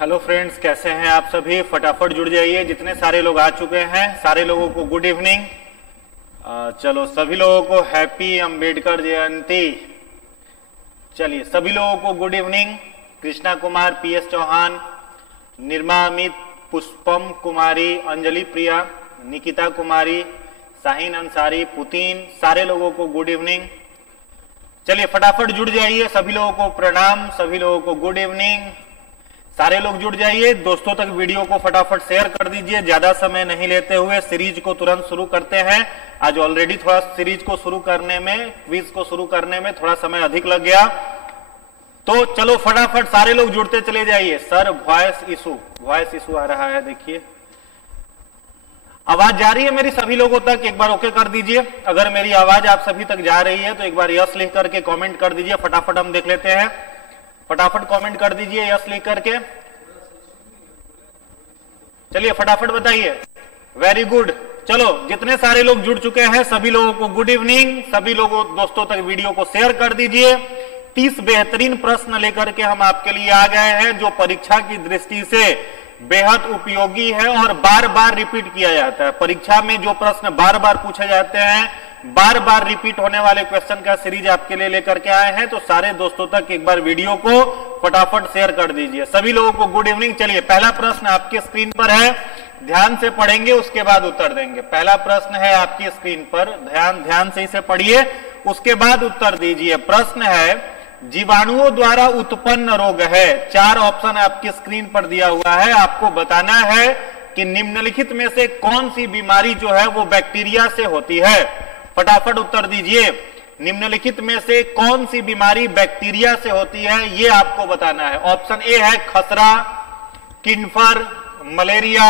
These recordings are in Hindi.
हेलो फ्रेंड्स, कैसे हैं आप सभी। फटाफट जुड़ जाइए, जितने सारे लोग आ चुके हैं सारे लोगों को गुड इवनिंग। चलो सभी लोगों को हैप्पी अंबेडकर जयंती। चलिए सभी लोगों को good evening. Krishna Kumar, PS Chauhan, Nirma Amit, Pushpam Kumari, Anjali Priya, Nikita Kumari, Shaheen Ansari, Putin, सारे लोगों को गुड इवनिंग। चलिए फटाफट जुड़ जाइए, सभी लोगों को प्रणाम, सभी लोगों को गुड इवनिंग। सारे लोग जुड़ जाइए, दोस्तों तक वीडियो को फटाफट शेयर कर दीजिए। ज्यादा समय नहीं लेते हुए सीरीज को तुरंत शुरू करते हैं। आज ऑलरेडी थोड़ा सीरीज को शुरू करने में, क्विज को शुरू करने में थोड़ा समय अधिक लग गया, तो चलो फटाफट सारे लोग जुड़ते चले जाइए। सर वॉइस इशू आ रहा है, देखिए आवाज जा रही है मेरी सभी लोगों तक, एक बार ओके कर दीजिए। अगर मेरी आवाज आप सभी तक जा रही है तो एक बार यस लिख करके कमेंट कर दीजिए। फटाफट हम देख लेते हैं, फटाफट कमेंट कर दीजिए यस लिख करके। चलिए फटाफट बताइए, वेरी गुड। चलो जितने सारे लोग जुड़ चुके हैं सभी लोगों को गुड इवनिंग। सभी लोगों दोस्तों तक वीडियो को शेयर कर दीजिए। 30 बेहतरीन प्रश्न लेकर के हम आपके लिए आ गए हैं, जो परीक्षा की दृष्टि से बेहद उपयोगी है और बार बार रिपीट किया जाता है। परीक्षा में जो प्रश्न बार बार पूछे जाते हैं, बार बार रिपीट होने वाले क्वेश्चन का सीरीज आपके लिए लेकर के आए हैं, तो सारे दोस्तों तक एक बार वीडियो को फटाफट शेयर कर दीजिए। सभी लोगों को गुड इवनिंग। चलिए पहला प्रश्न आपके स्क्रीन पर है, ध्यान से पढ़ेंगे उसके बाद उत्तर देंगे। पहला प्रश्न है आपकी स्क्रीन पर, ध्यान से इसे पढ़िए उसके बाद उत्तर दीजिए। प्रश्न है, जीवाणुओं द्वारा उत्पन्न रोग है। 4 ऑप्शन आपकी स्क्रीन पर दिया हुआ है, आपको बताना है कि निम्नलिखित में से कौन सी बीमारी जो है वो बैक्टीरिया से होती है। फटाफट उत्तर दीजिए, निम्नलिखित में से कौन सी बीमारी बैक्टीरिया से होती है, ये आपको बताना है। ऑप्शन ए है खसरा, किन्फर, मलेरिया,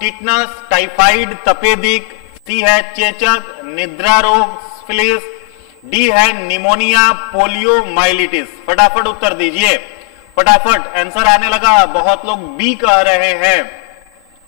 टिटनस, टाइफाइड, तपेदिक, सी है चेचक, निद्रा रोग, सिफिलिस, डी है निमोनिया, पोलियो, माइलिटिस। फटाफट उत्तर दीजिए, फटाफट आंसर आने लगा। बहुत लोग बी कह रहे हैं।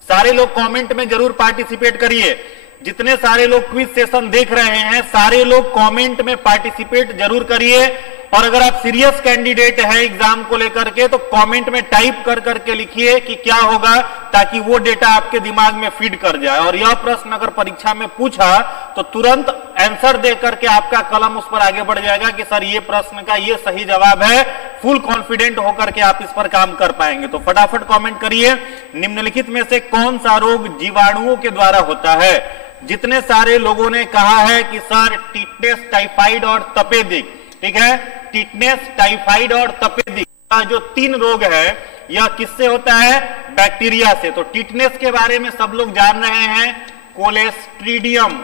सारे लोग कमेंट में जरूर पार्टिसिपेट करिए। जितने सारे लोग क्विज सेशन देख रहे हैं सारे लोग कमेंट में पार्टिसिपेट जरूर करिए। और अगर आप सीरियस कैंडिडेट हैं एग्जाम को लेकर के तो कमेंट में टाइप कर करके लिखिए कि क्या होगा, ताकि वो डेटा आपके दिमाग में फीड कर जाए। और यह प्रश्न अगर परीक्षा में पूछा तो तुरंत आंसर दे करके आपका कलम उस पर आगे बढ़ जाएगा कि सर ये प्रश्न का ये सही जवाब है। फुल कॉन्फिडेंट होकर के आप इस पर काम कर पाएंगे। तो फटाफट कॉमेंट करिए, निम्नलिखित में से कौन सा रोग जीवाणुओं के द्वारा होता है। जितने सारे लोगों ने कहा है कि सर टिटनेस, टाइफाइड और तपेदिक, ठीक है, टिटनेस, टाइफाइड और तपेदिक का जो 3 रोग है यह किससे होता है, बैक्टीरिया से। तो टिटनेस के बारे में सब लोग जान रहे हैं, कोलेस्ट्रीडियम,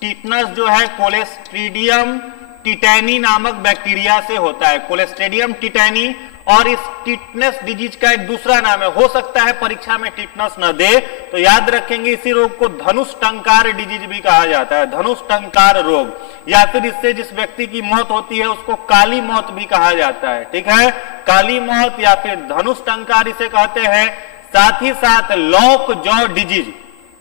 टिटनेस जो है कोलेस्ट्रीडियम टिटैनी नामक बैक्टीरिया से होता है, कोलेस्ट्रीडियम टिटैनी। और इस टिटनेस डिजीज का एक दूसरा नाम है, हो सकता है परीक्षा में टिटनेस न दे तो याद रखेंगे इसी रोग को धनुष टंकार डिजीज भी कहा जाता है, धनुष टंकार रोग। या फिर इससे जिस व्यक्ति की मौत होती है उसको काली मौत भी कहा जाता है, ठीक है, काली मौत या फिर धनुष टंकार इसे कहते हैं। साथ ही साथ लॉक जॉ डिजीज,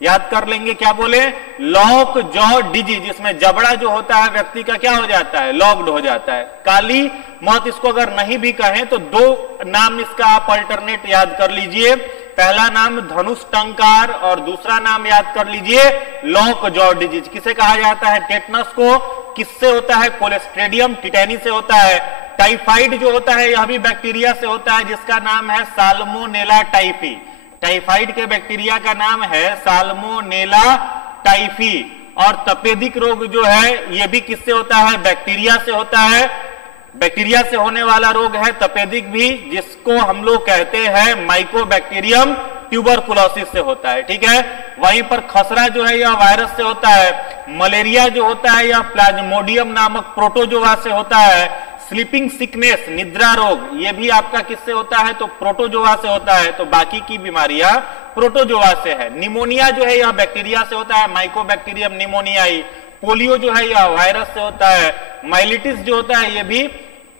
याद कर लेंगे, क्या बोले, लॉक जॉ डिजीज, इसमें जबड़ा जो होता है व्यक्ति का क्या हो जाता है, लॉक्ड हो जाता है। काली मौत इसको अगर नहीं भी कहें तो 2 नाम इसका आप अल्टरनेट याद कर लीजिए। पहला नाम धनुष टंकार और दूसरा नाम याद कर लीजिए लॉक जॉ डिजीज। किसे कहा जाता है, टेटनस को किससे होता है, कोलेस्ट्रीडियम टिटैनी से होता है। टाइफाइड जो होता है यह भी बैक्टीरिया से होता है, जिसका नाम है साल्मोनेला टाइफी। टाइफाइड के बैक्टीरिया का नाम है साल्मोनेला टाइफी। और तपेदिक रोग जो है यह भी किससे होता है, बैक्टीरिया से होता है, बैक्टीरिया से होने वाला रोग है तपेदिक भी, जिसको हम लोग कहते हैं माइकोबैक्टीरियम ट्यूबरकुलोसिस से होता है, ठीक है। वहीं पर खसरा जो है यह वायरस से होता है। मलेरिया जो होता है यह प्लाज्मोडियम नामक प्रोटोजोआ से होता है। स्लीपिंग सिकनेस, निद्रा रोग, ये भी आपका किससे होता है, तो प्रोटोजोआ से होता है। तो बाकी की बीमारियां प्रोटोजोआ से है। निमोनिया जो है यह बैक्टीरिया से होता है, माइकोबैक्टीरियम निमोनियाई। पोलियो जो है यह वायरस से होता है। माइलिटिस जो होता है यह भी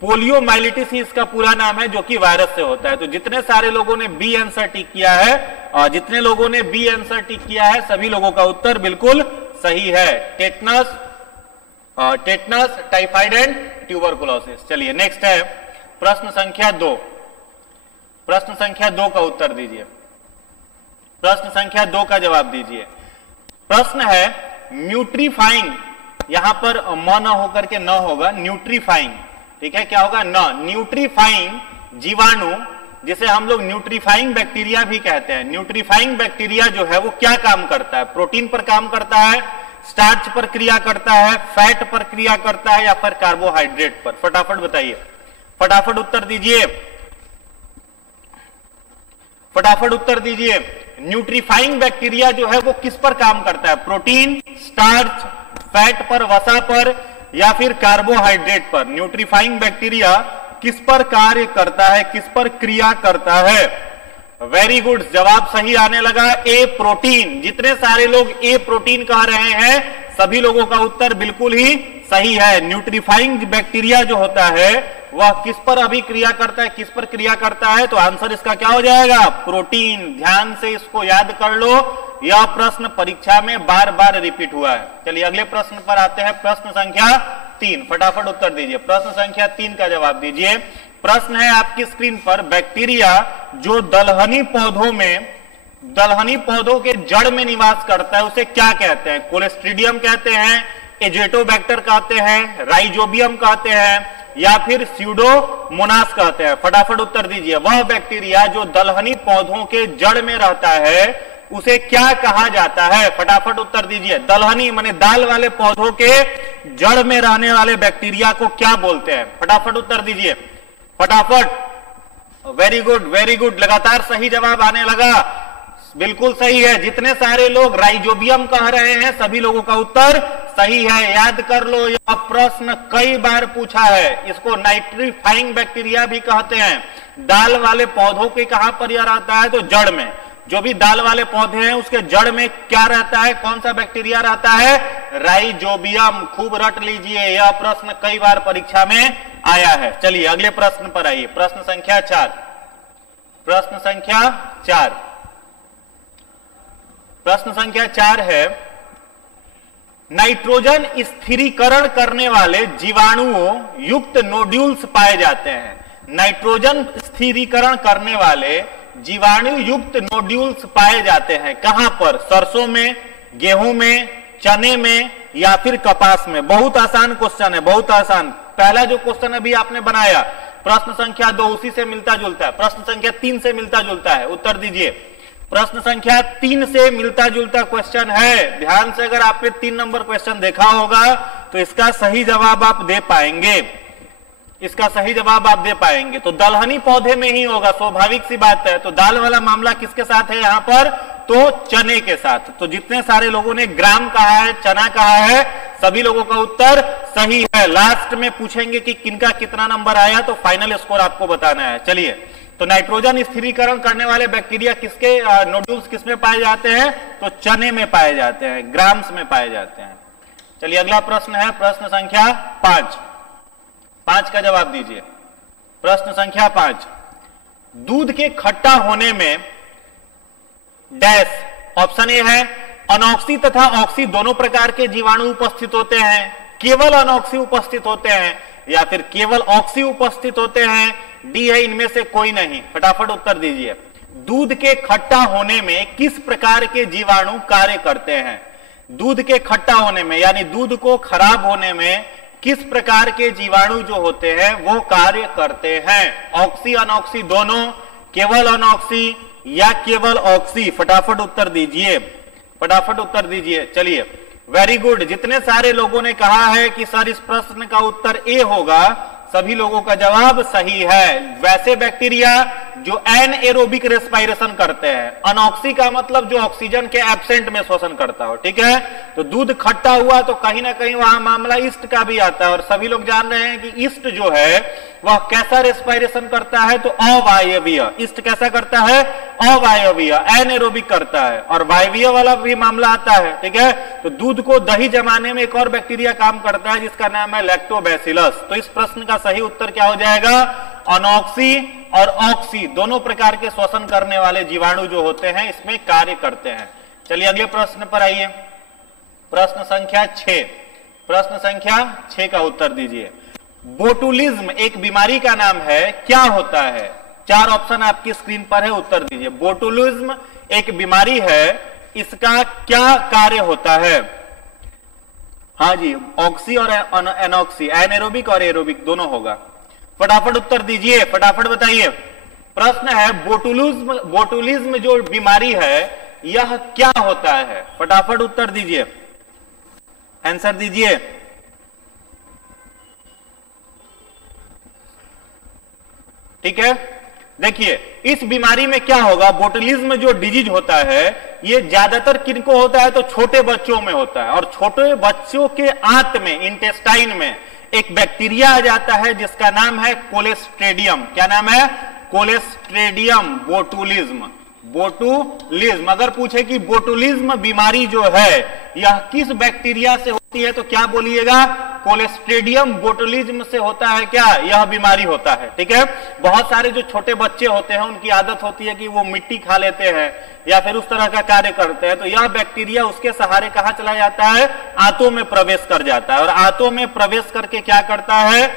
पोलियो माइलिटिस ही इसका पूरा नाम है, जो कि वायरस से होता है। तो जितने सारे लोगों ने बी आंसर टिक किया है, और जितने लोगों ने बी आंसर टिक किया है सभी लोगों का उत्तर बिल्कुल सही है, टेटनस, टाइफाइड एंड ट्यूबरकुलोसिस। चलिए नेक्स्ट है प्रश्न संख्या 2। प्रश्न संख्या 2 का उत्तर दीजिए। प्रश्न संख्या 2 का जवाब दीजिए। प्रश्न है न्यूट्रीफाइंग, यहां पर म न होकर के न होगा, न्यूट्रीफाइंग, ठीक है, क्या होगा न, न्यूट्रीफाइंग जीवाणु, जिसे हम लोग न्यूट्रीफाइंग बैक्टीरिया भी कहते हैं। न्यूट्रीफाइंग बैक्टीरिया जो है वो क्या काम करता है? प्रोटीन पर काम करता है, स्टार्च पर क्रिया करता है, फैट पर क्रिया करता है, या फिर कार्बोहाइड्रेट पर? फटाफट बताइए, फटाफट उत्तर दीजिए, फटाफट उत्तर दीजिए। न्यूट्रीफाइंग बैक्टीरिया जो है वो किस पर काम करता है? प्रोटीन, स्टार्च, फैट पर, वसा पर, या फिर कार्बोहाइड्रेट पर? न्यूट्रीफाइंग बैक्टीरिया किस पर कार्य करता है, किस पर क्रिया करता है? वेरी गुड, जवाब सही आने लगा, ए प्रोटीन। जितने सारे लोग ए प्रोटीन कह रहे हैं सभी लोगों का उत्तर बिल्कुल ही सही है। न्यूट्रीफाइंग बैक्टीरिया जो होता है वह किस पर अभी क्रिया करता है, किस पर क्रिया करता है? तो आंसर इसका क्या हो जाएगा? प्रोटीन। ध्यान से इसको याद कर लो, यह प्रश्न परीक्षा में बार बार रिपीट हुआ है। चलिए अगले प्रश्न पर आते हैं। प्रश्न संख्या 3, फटाफट उत्तर दीजिए। प्रश्न संख्या 3 का जवाब दीजिए। प्रश्न है आपकी स्क्रीन पर, बैक्टीरिया जो दलहनी पौधों के जड़ में निवास करता है उसे क्या कहते हैं? कोलेस्ट्रीडियम कहते हैं, एजेटोबैक्टर कहते हैं, राइजोबियम कहते हैं, या फिर स्यूडोमोनास कहते हैं? फटाफट उत्तर दीजिए। वह बैक्टीरिया जो दलहनी पौधों के जड़ में रहता है उसे क्या कहा जाता है? फटाफट उत्तर दीजिए। दलहनी माने दाल वाले पौधों के जड़ में रहने वाले बैक्टीरिया को क्या बोलते हैं? फटाफट उत्तर दीजिए, फटाफट। वेरी गुड, वेरी गुड, लगातार सही जवाब आने लगा, बिल्कुल सही है। जितने सारे लोग राइजोबियम कह रहे हैं सभी लोगों का उत्तर सही है। याद कर लो, यह प्रश्न कई बार पूछा है। इसको नाइट्रीफाइंग बैक्टीरिया भी कहते हैं। दाल वाले पौधों के कहां पर यह रहता है? तो जड़ में। जो भी दाल वाले पौधे हैं उसके जड़ में क्या रहता है? कौन सा बैक्टीरिया रहता है? राइजोबियम। खूब रट लीजिए, यह प्रश्न कई बार परीक्षा में आया है। चलिए अगले प्रश्न पर आइए। प्रश्न संख्या 4, प्रश्न संख्या 4, प्रश्न संख्या 4 है, नाइट्रोजन स्थिरीकरण करने वाले जीवाणुओं युक्त नोड्यूल्स पाए जाते हैं। नाइट्रोजन स्थिरीकरण करने वाले जीवाणु युक्त नोड्यूल्स पाए जाते हैं कहां पर? सरसों में, गेहूं में, चने में, या फिर कपास में? बहुत आसान क्वेश्चन है, बहुत आसान। पहला जो क्वेश्चन अभी आपने बनाया प्रश्न संख्या 2 उसी से मिलता जुलता है, प्रश्न संख्या 3 से मिलता जुलता है। उत्तर दीजिए। प्रश्न संख्या 3 से मिलता जुलता क्वेश्चन है। ध्यान से अगर आपने 3 नंबर क्वेश्चन देखा होगा तो इसका सही जवाब आप दे पाएंगे, इसका सही जवाब आप दे पाएंगे। तो दलहनी पौधे में ही होगा, स्वाभाविक सी बात है। तो दाल वाला मामला किसके साथ है यहां पर? तो चने के साथ। तो जितने सारे लोगों ने ग्राम कहा है, चना कहा है, सभी लोगों का उत्तर सही है। लास्ट में पूछेंगे कि किनका कितना नंबर आया, तो फाइनल स्कोर आपको बताना है। चलिए, तो नाइट्रोजन स्थिरीकरण करने वाले बैक्टीरिया किसके नोड्यूल्स किसमें पाए जाते हैं? तो चने में पाए जाते हैं, ग्राम्स में पाए जाते हैं। चलिए अगला प्रश्न है प्रश्न संख्या 5, 5 का जवाब दीजिए। प्रश्न संख्या 5, दूध के खट्टा होने में डैश, ऑप्शन ए है अनॉक्सी तथा ऑक्सी दोनों प्रकार के जीवाणु उपस्थित होते हैं, केवल अनॉक्सी उपस्थित होते हैं, या फिर केवल ऑक्सी उपस्थित होते हैं, डी है इनमें से कोई नहीं। फटाफट उत्तर दीजिए। दूध के खट्टा होने में किस प्रकार के जीवाणु कार्य करते हैं? दूध के खट्टा होने में यानी दूध को खराब होने में किस प्रकार के जीवाणु जो होते हैं वो कार्य करते हैं? ऑक्सी अनॉक्सी दोनों, केवल अनॉक्सी, या केवल ऑक्सी? फटाफट उत्तर दीजिए, फटाफट उत्तर दीजिए। चलिए, वेरी गुड। जितने सारे लोगों ने कहा है कि सर इस प्रश्न का उत्तर ए होगा, सभी लोगों का जवाब सही है। वैसे बैक्टीरिया जो एनएरोबिक रेस्पिरेशन करते हैं, अनॉक्सी का मतलब जो ऑक्सीजन के एब्सेंट में श्वसन करता हो, ठीक है। तो दूध खट्टा हुआ तो कहीं ना कहीं वहां मामला ईस्ट का भी आता है, और सभी लोग जान रहे हैं कि ईस्ट जो है वह कैसा रेस्पिरेशन करता है? तो अवायवीय। ईस्ट कैसा करता है? अवायवीय, एनएरोबिक करता है, और वायवीय वाला भी मामला आता है, ठीक है। तो दूध को दही जमाने में एक और बैक्टीरिया काम करता है जिसका नाम है लैक्टोबैसिलस। तो इस प्रश्न का सही उत्तर क्या हो जाएगा? अनॉक्सी और ऑक्सी दोनों प्रकार के श्वसन करने वाले जीवाणु जो होते हैं इसमें कार्य करते हैं। चलिए अगले प्रश्न पर आइए। प्रश्न संख्या 6, प्रश्न संख्या 6 का उत्तर दीजिए। बोटुलिज्म एक बीमारी का नाम है, क्या होता है? चार ऑप्शन आपकी स्क्रीन पर है, उत्तर दीजिए। बोटुलिज्म एक बीमारी है, इसका क्या कार्य होता है? हाँ जी, ऑक्सी और एनॉक्सी, एनाएरोबिक और एरोबिक दोनों होगा। फटाफट उत्तर दीजिए, फटाफट बताइए। प्रश्न है बोटुलिज्म जो बीमारी है यह क्या होता है? फटाफट उत्तर दीजिए, आंसर दीजिए। ठीक है, देखिए इस बीमारी में क्या होगा, बोटुलिज्म जो डिजीज होता है ये ज्यादातर किनको होता है? तो छोटे बच्चों में होता है, और छोटे बच्चों के आंत में, इंटेस्टाइन में एक बैक्टीरिया आ जाता है जिसका नाम है कोलेस्ट्रेडियम। क्या नाम है? कोलेस्ट्रेडियम बोटुलिज्म। बोटुलिज्म, अगर पूछे कि बोटुलिज्म बीमारी जो है यह किस बैक्टीरिया से होती है तो क्या बोलिएगा? कोलेस्ट्रेडियम बोटुलिज्म से होता है क्या यह बीमारी होता है। ठीक है, बहुत सारे जो छोटे बच्चे होते हैं उनकी आदत होती है कि वो मिट्टी खा लेते हैं या फिर उस तरह का कार्य करते हैं, तो यह बैक्टीरिया उसके सहारे कहां चला जाता है? आंतों में प्रवेश कर जाता है, और आंतों में प्रवेश करके क्या करता है?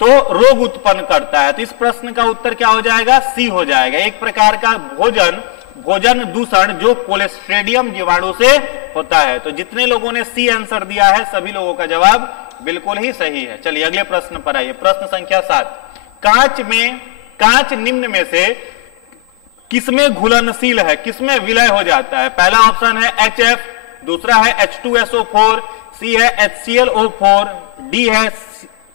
तो रोग उत्पन्न करता है। तो इस प्रश्न का उत्तर क्या हो जाएगा? सी हो जाएगा। एक प्रकार का भोजन दूषण जो कोलेस्ट्रेडियम जीवाणु से होता है। तो जितने लोगों ने सी आंसर दिया है सभी लोगों का जवाब बिल्कुल ही सही है। चलिए अगले प्रश्न पर आइए। प्रश्न संख्या 7, कांच निम्न में से किसमें घुलनशील है, किसमें विलय हो जाता है? पहला ऑप्शन है HF, दूसरा है H2SO4, सी है HClO4, डी है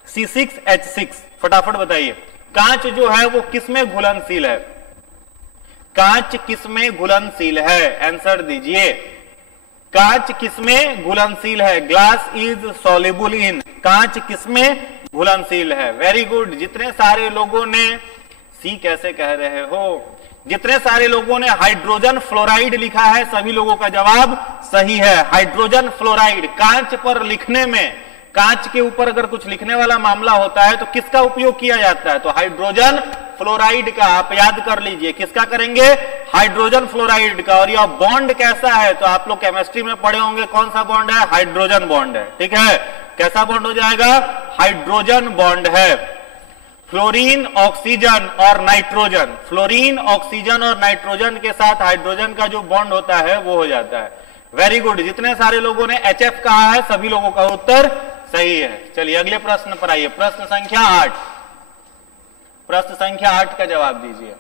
C6H6। फटाफट बताइए, कांच जो है वो किसमें घुलनशील है? कांच किसमें घुलनशील है? आंसर दीजिए। कांच किसमें घुलनशील है? Glass is soluble in. कांच किसमें घुलनशील है? Very good. जितने सारे लोगों ने सी कैसे कह रहे हो, जितने सारे लोगों ने हाइड्रोजन फ्लोराइड लिखा है सभी लोगों का जवाब सही है। हाइड्रोजन फ्लोराइड, कांच पर लिखने में, कांच के ऊपर अगर कुछ लिखने वाला मामला होता है तो किसका उपयोग किया जाता है? तो हाइड्रोजन फ्लोराइड का। आप याद कर लीजिए, किसका करेंगे? हाइड्रोजन फ्लोराइड का। और यह बॉन्ड कैसा है? तो आप लोग केमिस्ट्री में पढ़े होंगे, कौन सा बॉन्ड है? हाइड्रोजन बॉन्ड है। ठीक है, कैसा बॉन्ड हो जाएगा? हाइड्रोजन बॉन्ड है। फ्लोरीन, ऑक्सीजन और नाइट्रोजन, फ्लोरीन, ऑक्सीजन और नाइट्रोजन के साथ हाइड्रोजन का जो बॉन्ड होता है वो हो जाता है। Very good. जितने सारे लोगों ने HF कहा है सभी लोगों का उत्तर सही है। चलिए अगले प्रश्न पर आइए। प्रश्न संख्या 8, प्रश्न संख्या 8 का जवाब दीजिए।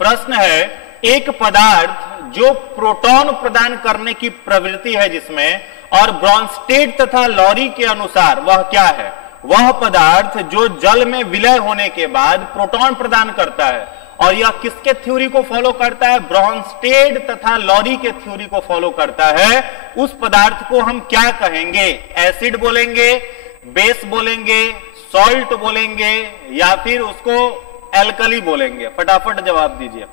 प्रश्न है, एक पदार्थ जो प्रोटॉन प्रदान करने की प्रवृत्ति है जिसमें, और ब्रॉन्स्टेड तथा लॉरी के अनुसार वह क्या है? वह पदार्थ जो जल में विलय होने के बाद प्रोटॉन प्रदान करता है, और यह किसके थ्योरी को फॉलो करता है? ब्रॉन्स्टेड तथा लॉरी के थ्योरी को फॉलो करता है। उस पदार्थ को हम क्या कहेंगे? एसिड बोलेंगे, बेस बोलेंगे, सॉल्ट बोलेंगे, या फिर उसको एल्कली बोलेंगे? फटाफट जवाब दीजिए,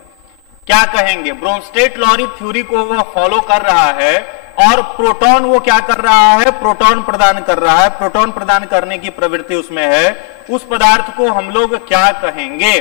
क्या कहेंगे? ब्रॉन्स्टेड लॉरी थ्योरी को वह फॉलो कर रहा है, और प्रोटॉन वो क्या कर रहा है? प्रोटॉन प्रदान कर रहा है। प्रोटॉन प्रदान करने की प्रवृत्ति उसमें है। उस पदार्थ को हम लोग क्या कहेंगे?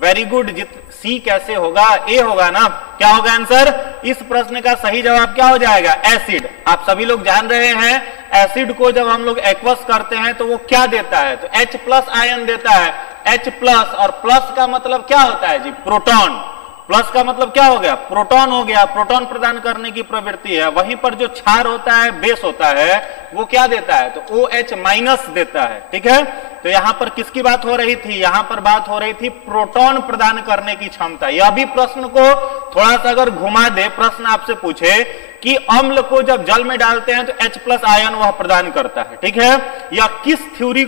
Very good. सी कैसे होगा? ए होगा ना। क्या होगा आंसर? इस प्रश्न का सही जवाब क्या हो जाएगा? एसिड। आप सभी लोग जान रहे हैं एसिड को जब हम लोग एक्वस करते हैं तो वो क्या देता है? तो H+ आयन देता है। H+, और प्लस का मतलब क्या होता है जी? प्रोटॉन। प्लस का मतलब क्या हो गया? प्रोटॉन हो गया। प्रोटॉन प्रदान करने की प्रवृत्ति है। वहीं पर जो क्षार होता है, बेस होता है, वो क्या देता है? तो OH- देता है। ठीक है, तो यहां पर किसकी बात हो रही थी? यहां पर बात हो रही थी प्रोटॉन प्रदान करने की क्षमता। यह भी प्रश्न को थोड़ा सा अगर घुमा दे, प्रश्न आपसे पूछे कि अम्ल को जब जल में डालते हैं तो H+ आयन वह प्रदान करता है। ठीक है, या किस थ्योरी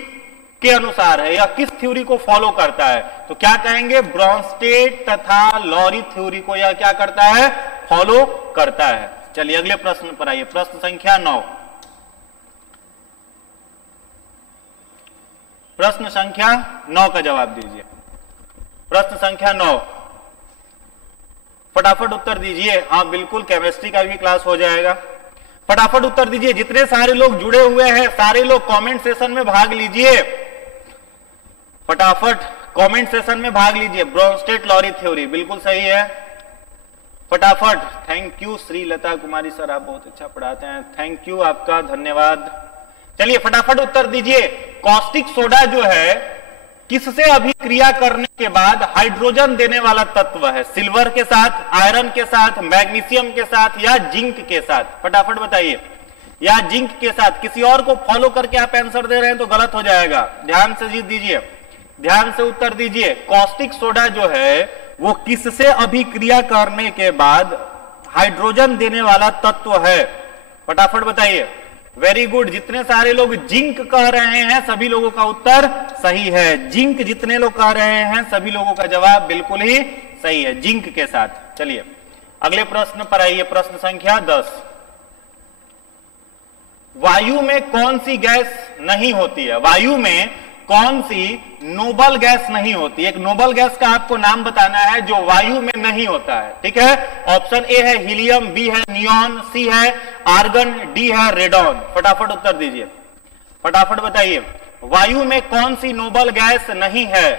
के अनुसार है, या किस थ्योरी को फॉलो करता है? तो क्या कहेंगे? ब्रॉन्स्टेड तथा लॉरी थ्योरी को यह क्या करता है? फॉलो करता है। चलिए अगले प्रश्न पर आइए। प्रश्न संख्या 9, प्रश्न संख्या 9 का जवाब दीजिए। प्रश्न संख्या 9, फटाफट उत्तर दीजिए। हाँ बिल्कुल, केमिस्ट्री का भी क्लास हो जाएगा। फटाफट उत्तर दीजिए। जितने सारे लोग जुड़े हुए हैं सारे लोग कमेंट सेशन में भाग लीजिए। फटाफट कमेंट सेशन में भाग लीजिए। ब्रॉन्स्टेड लॉरी थ्योरी बिल्कुल सही है। फटाफट। Thank you Shrilata Kumari sir, आप बहुत अच्छा पढ़ाते हैं। थैंक यू, आपका धन्यवाद। चलिए फटाफट उत्तर दीजिए। कॉस्टिक सोडा जो है किससे अभिक्रिया करने के बाद हाइड्रोजन देने वाला तत्व है? सिल्वर के साथ, आयरन के साथ, मैग्नीशियम के साथ या जिंक के साथ? फटाफट बताइए। या जिंक के साथ? किसी और को फॉलो करके आप आंसर दे रहे हैं तो गलत हो जाएगा। ध्यान से जीत दीजिए, ध्यान से उत्तर दीजिए। कॉस्टिक सोडा जो है वो किससे अभिक्रिया करने के बाद हाइड्रोजन देने वाला तत्व है? फटाफट बताइए। वेरी गुड, जितने सारे लोग जिंक कह रहे हैं सभी लोगों का उत्तर सही है। जिंक जितने लोग कह रहे हैं सभी लोगों का जवाब बिल्कुल ही सही है, जिंक के साथ। चलिए अगले प्रश्न पर आइए, प्रश्न संख्या 10। वायु में कौन सी गैस नहीं होती है? वायु में कौन सी नोबल गैस नहीं होती? एक नोबल गैस का आपको नाम बताना है जो वायु में नहीं होता है, ठीक है? ऑप्शन ए है हीलियम, बी है नियॉन, सी है आर्गन, डी है रेडॉन। फटाफट उत्तर दीजिए, फटाफट बताइए। वायु में कौन सी नोबल गैस नहीं है?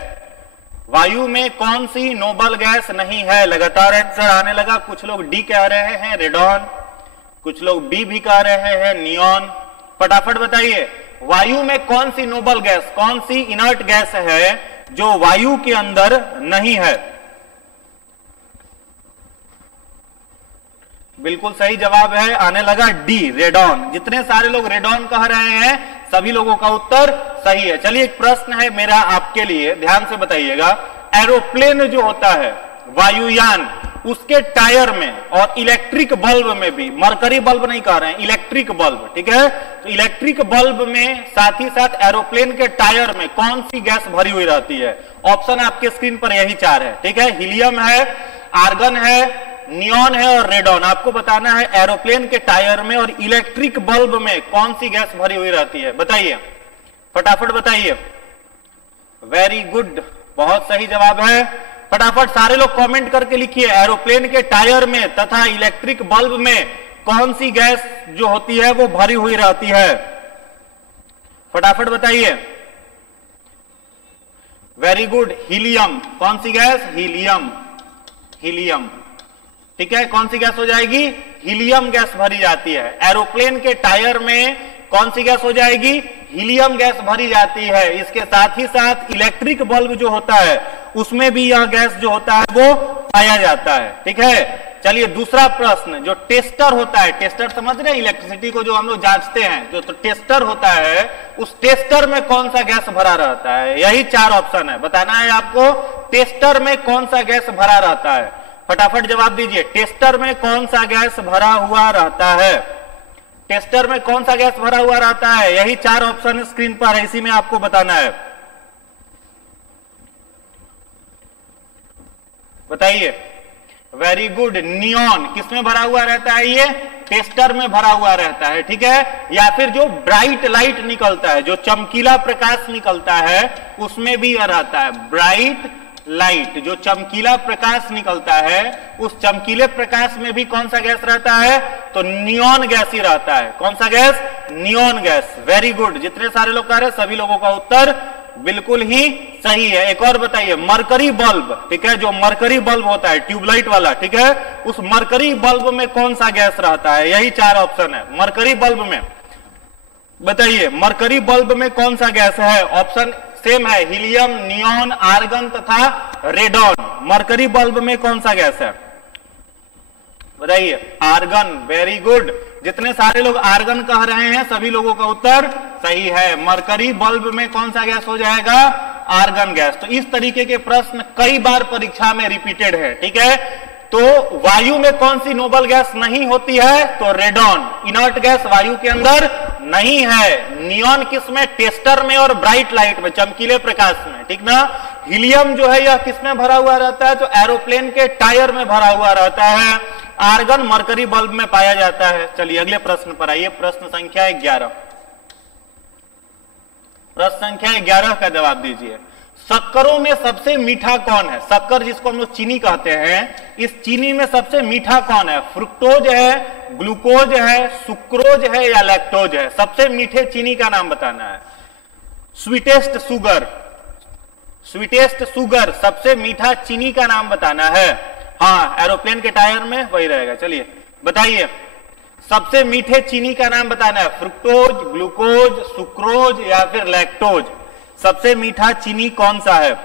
वायु में कौन सी नोबल गैस नहीं है? लगातार आंसर आने लगा। कुछ लोग डी कह रहे हैं रेडॉन, कुछ लोग बी भी कह रहे हैं नियॉन। फटाफट बताइए, वायु में कौन सी नोबल गैस, कौन सी इनर्ट गैस है जो वायु के अंदर नहीं है? बिल्कुल सही जवाब है, आने लगा डी रेडॉन। जितने सारे लोग रेडॉन कह रहे हैं सभी लोगों का उत्तर सही है। चलिए एक प्रश्न है मेरा आपके लिए, ध्यान से बताइएगा। एरोप्लेन जो होता है, वायुयान, उसके टायर में और इलेक्ट्रिक बल्ब में भी, मरकरी बल्ब नहीं कह रहे हैं, इलेक्ट्रिक बल्ब, ठीक है? तो इलेक्ट्रिक बल्ब में साथ ही साथ एरोप्लेन के टायर में कौन सी गैस भरी हुई रहती है? ऑप्शन आपके स्क्रीन पर यही 4 है, ठीक है? हीलियम है, आर्गन है, नियॉन है और रेडॉन। आपको बताना है एरोप्लेन के टायर में और इलेक्ट्रिक बल्ब में कौन सी गैस भरी हुई रहती है? बताइए, फटाफट बताइए। वेरी गुड, बहुत सही जवाब है। फटाफट सारे लोग कमेंट करके लिखिए, एरोप्लेन के टायर में तथा इलेक्ट्रिक बल्ब में कौन सी गैस जो होती है वो भरी हुई रहती है? फटाफट बताइए। Very good, helium. कौन सी गैस? हीलियम, हीलियम, ठीक है? कौन सी गैस हो जाएगी? हीलियम गैस भरी जाती है। एरोप्लेन के टायर में कौन सी गैस हो जाएगी? हीलियम गैस भरी जाती है। इसके साथ ही साथ इलेक्ट्रिक बल्ब जो होता है उसमें भी यह गैस जो होता है वो पाया जाता है, ठीक है? चलिए दूसरा प्रश्न, जो टेस्टर होता है, टेस्टर समझ रहे हैं? इलेक्ट्रिसिटी को जो हम लोग जांचते हैं, जो तो टेस्टर होता है, उस टेस्टर में कौन सा गैस भरा रहता है? यही 4 ऑप्शन है, बताना है आपको टेस्टर में कौन सा गैस भरा रहता है। फटाफट जवाब दीजिए, टेस्टर में कौन सा गैस भरा हुआ रहता है? टेस्टर में कौन सा गैस भरा हुआ रहता है? यही 4 ऑप्शन स्क्रीन पर है, इसी में आपको बताना है। बताइए। वेरी गुड, नियॉन किसमें भरा हुआ रहता है? ये टेस्टर में भरा हुआ रहता है, ठीक है? या फिर जो ब्राइट लाइट निकलता है, जो चमकीला प्रकाश निकलता है, उसमें भी यह रहता है। ब्राइट लाइट, जो चमकीला प्रकाश निकलता है, उस चमकीले प्रकाश में भी कौन सा गैस रहता है? तो नियॉन गैस ही रहता है। कौन सा gas? Neon gas. Very good, जितने सारे लोग कह रहे हैं सभी लोगों का उत्तर बिल्कुल ही सही है। एक और बताइए, मरकरी बल्ब, ठीक है? जो मरकरी बल्ब होता है, ट्यूबलाइट वाला, ठीक है? उस मरकरी बल्ब में कौन सा गैस रहता है? यही 4 ऑप्शन है। मरकरी बल्ब में बताइए, मरकरी बल्ब में कौन सा गैस है? ऑप्शन सेम है, हीलियम, नियॉन, आर्गन तथा रेडॉन। मरकरी बल्ब में कौन सा गैस है? बताइए। आर्गन। वेरी गुड, जितने सारे लोग आर्गन कह रहे हैं सभी लोगों का उत्तर सही है। मरकरी बल्ब में कौन सा गैस हो जाएगा? Argon gas. तो इस तरीके के प्रश्न कई बार परीक्षा में रिपीटेड है, ठीक है? तो वायु में कौन सी नोबल गैस नहीं होती है? तो रेडॉन, इनर्ट गैस वायु के अंदर नहीं है। नियॉन किसमें? टेस्टर में और ब्राइट लाइट में, चमकीले प्रकाश में, ठीक ना? हीलियम जो है यह किसमें भरा हुआ रहता है? तो एरोप्लेन के टायर में भरा हुआ रहता है। आर्गन मरकरी बल्ब में पाया जाता है। चलिए अगले प्रश्न पर आइए, प्रश्न संख्या 11। प्रश्न संख्या 11 का जवाब दीजिए। शक्करों में सबसे मीठा कौन है? शक्कर जिसको हम लोग चीनी कहते हैं, इस चीनी में सबसे मीठा कौन है? फ्रुक्टोज है, ग्लूकोज है, सुक्रोज है या लैक्टोज है? सबसे मीठे चीनी का नाम बताना है। स्वीटेस्ट सुगर, स्वीटेस्ट सुगर, सबसे मीठा चीनी का नाम बताना है। हाँ, एरोप्लेन के टायर में वही रहेगा। चलिए बताइए, सबसे मीठे चीनी का नाम बताना है। फ्रुक्टोज, ग्लूकोज, सुक्रोज या फिर लैक्टोज? सबसे मीठा चीनी कौन सा है?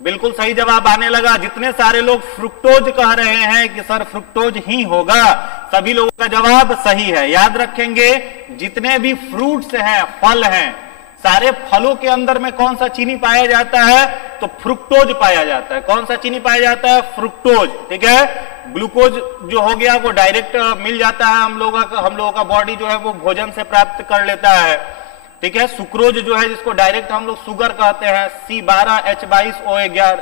बिल्कुल सही जवाब आने लगा। जितने सारे लोग फ्रुक्टोज कह रहे हैं कि सर फ्रुक्टोज ही होगा, सभी लोगों का जवाब सही है। याद रखेंगे, जितने भी फ्रूट्स हैं, फल हैं, सारे फलों के अंदर में कौन सा चीनी पाया जाता है? तो फ्रुक्टोज पाया जाता है। कौन सा चीनी पाया जाता है? फ्रुक्टोज। ठीक है, ग्लूकोज जो हो गया वो डायरेक्ट मिल जाता है हम लोगों का बॉडी जो है वो भोजन से प्राप्त कर लेता है। ठीक है, सुक्रोज जो है जिसको डायरेक्ट हम लोग शुगर कहते हैं, C12H22O11,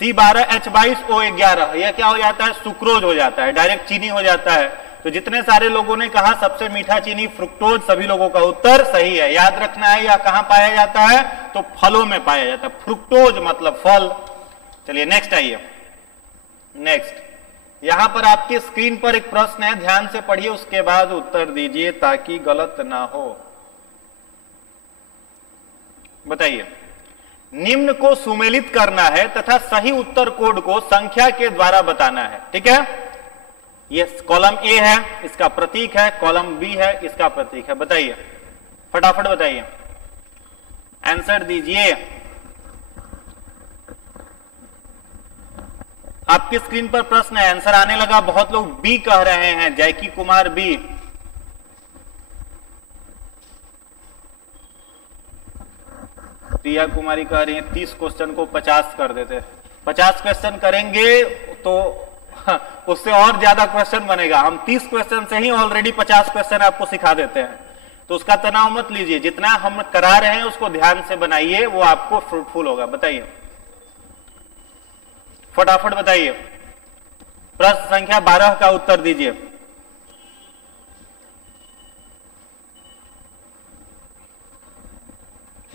C12H22O11, यह क्या हो जाता है? सुक्रोज हो जाता है, डायरेक्ट चीनी हो जाता है। तो जितने सारे लोगों ने कहा सबसे मीठा चीनी फ्रुक्टोज, सभी लोगों का उत्तर सही है। याद रखना है यह कहां पाया जाता है? तो फलों में पाया जाता है। फ्रुक्टोज मतलब फल। चलिए नेक्स्ट आइए। नेक्स्ट, यहां पर आपकी स्क्रीन पर एक प्रश्न है, ध्यान से पढ़िए, उसके बाद उत्तर दीजिए ताकि गलत ना हो। बताइए, निम्न को सुमेलित करना है तथा सही उत्तर कोड को संख्या के द्वारा बताना है। ठीक है, ये कॉलम ए है, इसका प्रतीक है, कॉलम बी है, इसका प्रतीक है। बताइए, फटाफट बताइए, आंसर दीजिए। आपकी स्क्रीन पर प्रश्न है, आंसर आने लगा। बहुत लोग बी कह रहे हैं, जयकी कुमार बी। प्रिया कुमारी कह रही है 30 क्वेश्चन को 50 कर देते। 50 क्वेश्चन करेंगे तो उससे और ज्यादा क्वेश्चन बनेगा। हम 30 क्वेश्चन से ही ऑलरेडी 50 क्वेश्चन आपको सिखा देते हैं, तो उसका तनाव मत लीजिए। जितना हम करा रहे हैं उसको ध्यान से बनाइए, वो आपको फ्रूटफुल होगा। बताइए, फटाफट बताइए। प्रश्न संख्या 12 का उत्तर दीजिए।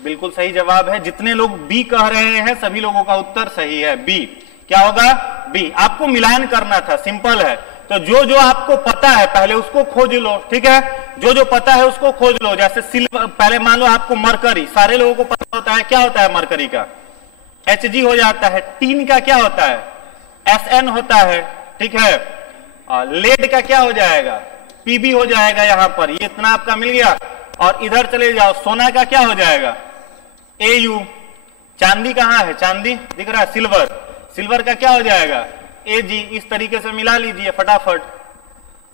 बिल्कुल सही जवाब है। जितने लोग बी कह रहे हैं सभी लोगों का उत्तर सही है, बी। क्या होगा? बी। आपको मिलान करना था, सिंपल है। तो जो जो आपको पता है पहले उसको खोज लो। ठीक है, जो जो पता है उसको खोज लो। जैसे सिल्वर, पहले मान लो आपको मरकरी, सारे लोगों को पता होता है। क्या होता है मरकरी का? Hg हो जाता है। टीन का क्या होता है? Sn होता है। ठीक है, लेड का क्या हो जाएगा? Pb हो जाएगा। यहां पर ये इतना आपका मिल गया। और इधर चले जाओ, सोना का क्या हो जाएगा? Au। चांदी कहां है? चांदी दिख रहा है, सिल्वर। सिल्वर का क्या हो जाएगा? Ag। इस तरीके से मिला लीजिए फटाफट।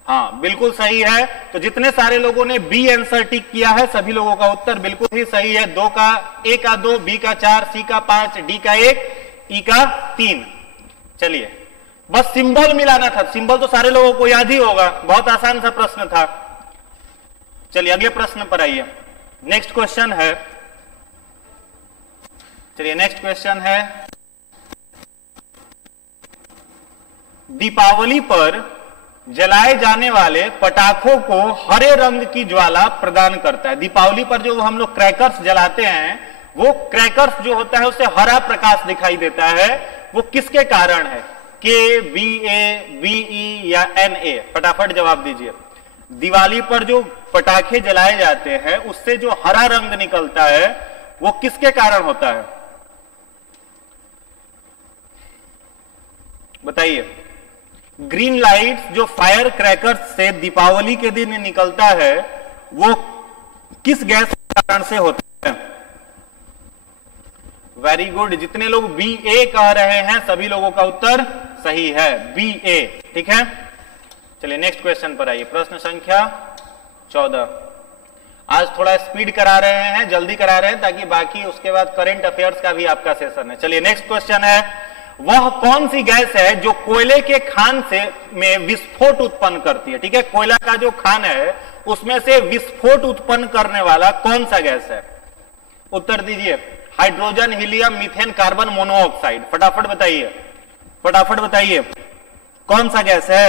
हाँ, बिल्कुल सही है। तो जितने सारे लोगों ने बी आंसर टिक किया है सभी लोगों का उत्तर बिल्कुल ही सही है। A का 2, B का 4, C का 5, D का 1, E का 3। चलिए, बस सिंबल मिलाना था। सिंबल तो सारे लोगों को याद ही होगा, बहुत आसान सा प्रश्न था। चलिए अगले प्रश्न पर आइए। नेक्स्ट क्वेश्चन है, चलिए नेक्स्ट क्वेश्चन है, दीपावली पर जलाए जाने वाले पटाखों को हरे रंग की ज्वाला प्रदान करता है। दीपावली पर जो हम लोग क्रैकर्स जलाते हैं, वो क्रैकर्स जो होता है उससे हरा प्रकाश दिखाई देता है। वो किसके कारण है? के, बी, ए, बी, ई या एन, ए? फटाफट जवाब दीजिए। दिवाली पर जो पटाखे जलाए जाते हैं उससे जो हरा रंग निकलता है वो किसके कारण होता है? बताइए। ग्रीन लाइट्स जो फायर क्रैकर्स से दीपावली के दिन निकलता है वो किस गैस के कारण से होता है? Very good. जितने लोग बी ए कह रहे हैं सभी लोगों का उत्तर सही है, बी ए। ठीक है, चलिए नेक्स्ट क्वेश्चन पर आइए। प्रश्न संख्या 14। आज थोड़ा स्पीड करा रहे हैं, जल्दी करा रहे हैं ताकि बाकी उसके बाद करंट अफेयर्स का भी आपका सेशन है। चलिए नेक्स्ट क्वेश्चन है, वह कौन सी गैस है जो कोयले के खान से में विस्फोट उत्पन्न करती है? ठीक है, कोयला का जो खान है उसमें से विस्फोट उत्पन्न करने वाला कौन सा गैस है? उत्तर दीजिए। Hydrogen, helium, methane, carbon monoxide. फटाफट बताइए, फटाफट बताइए, कौन सा गैस है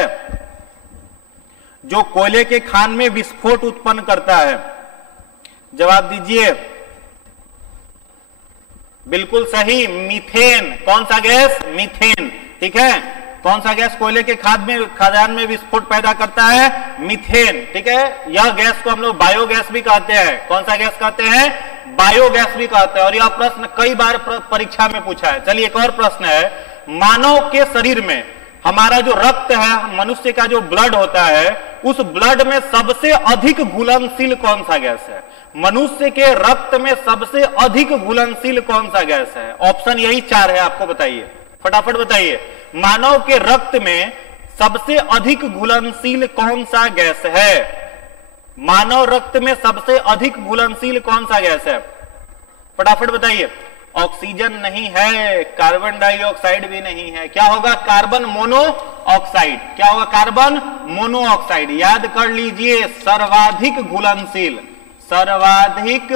जो कोयले के खान में विस्फोट उत्पन्न करता है? जवाब दीजिए। बिल्कुल सही, मीथेन। कौन सा गैस? मीथेन। ठीक है, कौन सा गैस कोयले के खादान में विस्फोट पैदा करता है? मीथेन। ठीक है, यह गैस को हम लोग बायोगैस भी कहते हैं। कौन सा गैस कहते हैं? बायोगैस भी कहते हैं। और यह प्रश्न कई बार परीक्षा में पूछा है। चलिए एक और प्रश्न है, मानव के शरीर में हमारा जो रक्त है, मनुष्य का जो ब्लड होता है उस ब्लड में सबसे अधिक घुलनशील कौन सा गैस है? मनुष्य के रक्त में सबसे अधिक घुलनशील कौन सा गैस है? ऑप्शन यही 4 है, आपको बताइए, फटाफट बताइए। मानव के रक्त में सबसे अधिक घुलनशील कौन सा गैस है? मानव रक्त में सबसे अधिक घुलनशील कौन सा गैस है? फटाफट बताइए। ऑक्सीजन नहीं है, कार्बन डाइऑक्साइड भी नहीं है, क्या होगा? Carbon monoxide. क्या होगा? Carbon monoxide. याद कर लीजिए, सर्वाधिक घुलनशील, सर्वाधिक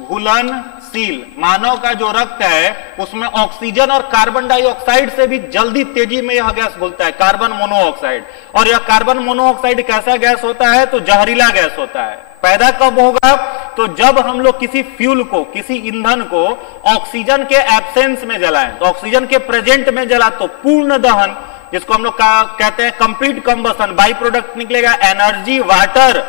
घुलनशील मानव का जो रक्त है उसमें ऑक्सीजन और कार्बन डाइऑक्साइड से भी जल्दी तेजी में यह गैस घुलता है, कार्बन मोनोऑक्साइड। और यह कार्बन मोनोऑक्साइड कैसा गैस होता है? तो जहरीला गैस होता है। पैदा कब होगा? तो जब हम लोग किसी फ्यूल को, किसी ईंधन को ऑक्सीजन के एब्सेंस में जलाएं, तो ऑक्सीजन के प्रेजेंट में जला तो पूर्ण दहन, जिसको हम लोग कहते हैं कंप्लीट कंबसन, बाई प्रोडक्ट निकलेगा एनर्जी, वाटर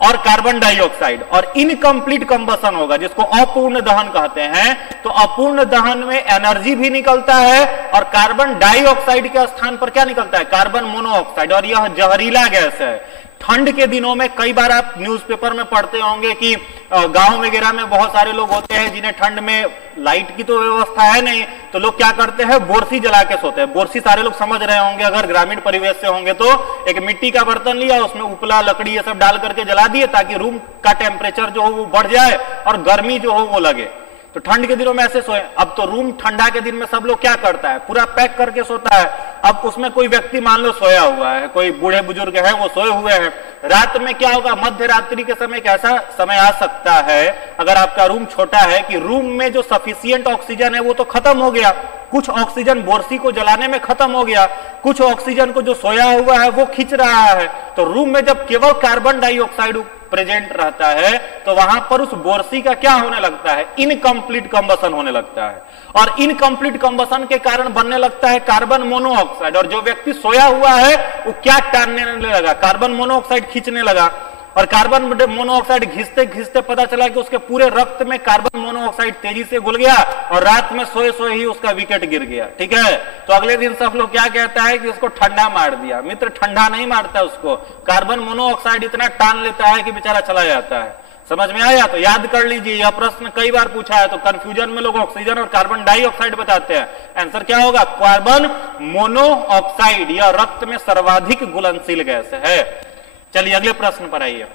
और कार्बन डाइऑक्साइड। और इनकम्प्लीट कंबसन होगा, जिसको अपूर्ण दहन कहते हैं। तो अपूर्ण दहन में एनर्जी भी निकलता है और कार्बन डाइऑक्साइड के स्थान पर क्या निकलता है? Carbon monoxide. और यह जहरीला गैस है। ठंड के दिनों में कई बार आप न्यूज़पेपर में पढ़ते होंगे कि गांव वगैरह में बहुत सारे लोग होते हैं जिन्हें ठंड में लाइट की तो व्यवस्था है नहीं, तो लोग क्या करते हैं? बोरसी जला के सोते हैं। बोरसी सारे लोग समझ रहे होंगे, अगर ग्रामीण परिवेश से होंगे तो। एक मिट्टी का बर्तन लिया, उसमें उपला, लकड़ी ये सब डाल करके जला दिए ताकि रूम का टेम्परेचर जो हो वो बढ़ जाए और गर्मी जो हो वो लगे। तो ठंड के दिनों में ऐसे सोए। अब तो रूम ठंडा के दिन में सब लोग क्या करता है? पूरा पैक करके सोता है। अब उसमें कोई व्यक्ति मान लो सोया हुआ है, कोई बूढ़े बुजुर्ग है वो सोए हुए हैं, रात में क्या होगा? मध्य रात्रि के समय कैसा समय आ सकता है, अगर आपका रूम छोटा है, कि रूम में जो सफिशिएंट ऑक्सीजन है वो तो खत्म हो गया, कुछ ऑक्सीजन बोरसी को जलाने में खत्म हो गया, कुछ ऑक्सीजन को जो सोया हुआ है वो खींच रहा है। तो रूम में जब केवल कार्बन डाइऑक्साइड प्रेजेंट रहता है तो वहां पर उस बोरसी का क्या होने लगता है? इनकम्प्लीट कंबसन होने लगता है। और इनकम्प्लीट कंबसन के कारण बनने लगता है कार्बन मोनोऑक्साइड। और जो व्यक्ति सोया हुआ है वो क्या टानने लगा? कार्बन मोनोऑक्साइड खींचने लगा। और कार्बन मोनोऑक्साइड घिसते घिसते पता चला कि उसके पूरे रक्त में कार्बन मोनोऑक्साइड तेजी से घुल गया और रात में सोए सोए ही उसका विकेट गिर गया। ठीक है, तो अगले दिन सब लोग क्या कहता है कि उसको ठंडा मार दिया। मित्र, ठंडा नहीं मारता उसको, कार्बन मोनोऑक्साइड इतना टान लेता है कि बेचारा चला जाता है। समझ में आया? तो याद कर लीजिए, यह प्रश्न कई बार पूछा है, तो कंफ्यूजन में लोग ऑक्सीजन और कार्बन डाइऑक्साइड बताते हैं। आंसर क्या होगा? Carbon monoxide. यह रक्त में सर्वाधिक घुलनशील गैस है। चलिए अगले प्रश्न पर आइए।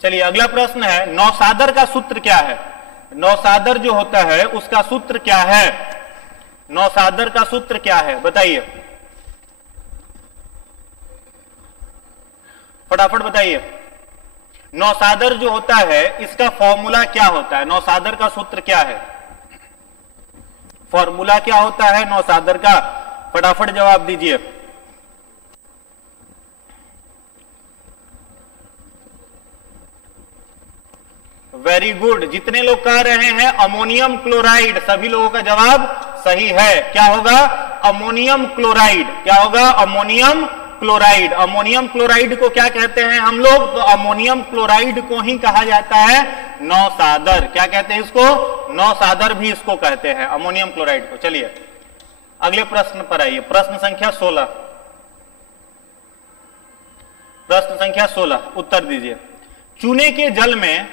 चलिए अगला प्रश्न है, नौसादर का सूत्र क्या है? नौसादर जो होता है उसका सूत्र क्या है? नौसादर का सूत्र क्या है? बताइए, फटाफट बताइए। नौसादर जो होता है इसका फॉर्मूला क्या होता है? नौसादर का सूत्र क्या है? फॉर्मूला क्या होता है नौसादर का? फटाफट जवाब दीजिए। Very good. जितने लोग कह रहे हैं अमोनियम क्लोराइड, सभी लोगों का जवाब सही है। क्या होगा? Ammonium chloride. क्या होगा? Ammonium chloride. अमोनियम क्लोराइड को क्या कहते हैं हम लोग? तो अमोनियम क्लोराइड को ही कहा जाता है नौसादर। क्या कहते हैं इसको? नौसादर भी इसको कहते हैं, अमोनियम क्लोराइड को। चलिए अगले प्रश्न पर आइए। प्रश्न संख्या 16। प्रश्न संख्या 16 उत्तर दीजिए। चूने के जल में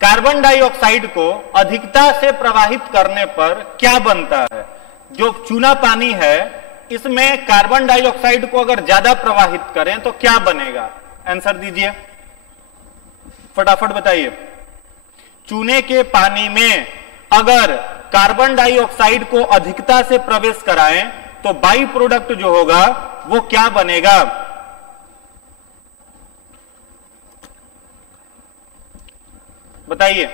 कार्बन डाइऑक्साइड को अधिकता से प्रवाहित करने पर क्या बनता है? जो चूना पानी है इसमें कार्बन डाइऑक्साइड को अगर ज्यादा प्रवाहित करें तो क्या बनेगा? आंसर दीजिए, फटाफट बताइए। चूने के पानी में अगर कार्बन डाइऑक्साइड को अधिकता से प्रवेश कराएं तो बाई प्रोडक्ट जो होगा वो क्या बनेगा? बताइए।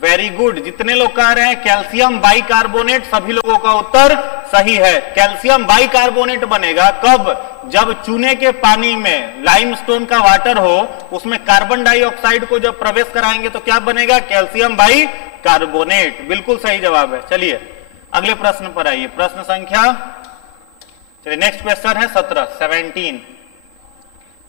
Very good. जितने लोग कह रहे हैं कैल्शियम बाइकार्बोनेट, सभी लोगों का उत्तर सही है। कैल्शियम बाइकार्बोनेट बनेगा कब? जब चूने के पानी में लाइमस्टोन का वाटर हो, उसमें कार्बन डाइऑक्साइड को जब प्रवेश कराएंगे तो क्या बनेगा? Calcium bicarbonate. बिल्कुल सही जवाब है। चलिए अगले प्रश्न पर आइए। प्रश्न संख्या, चलिए नेक्स्ट क्वेश्चन है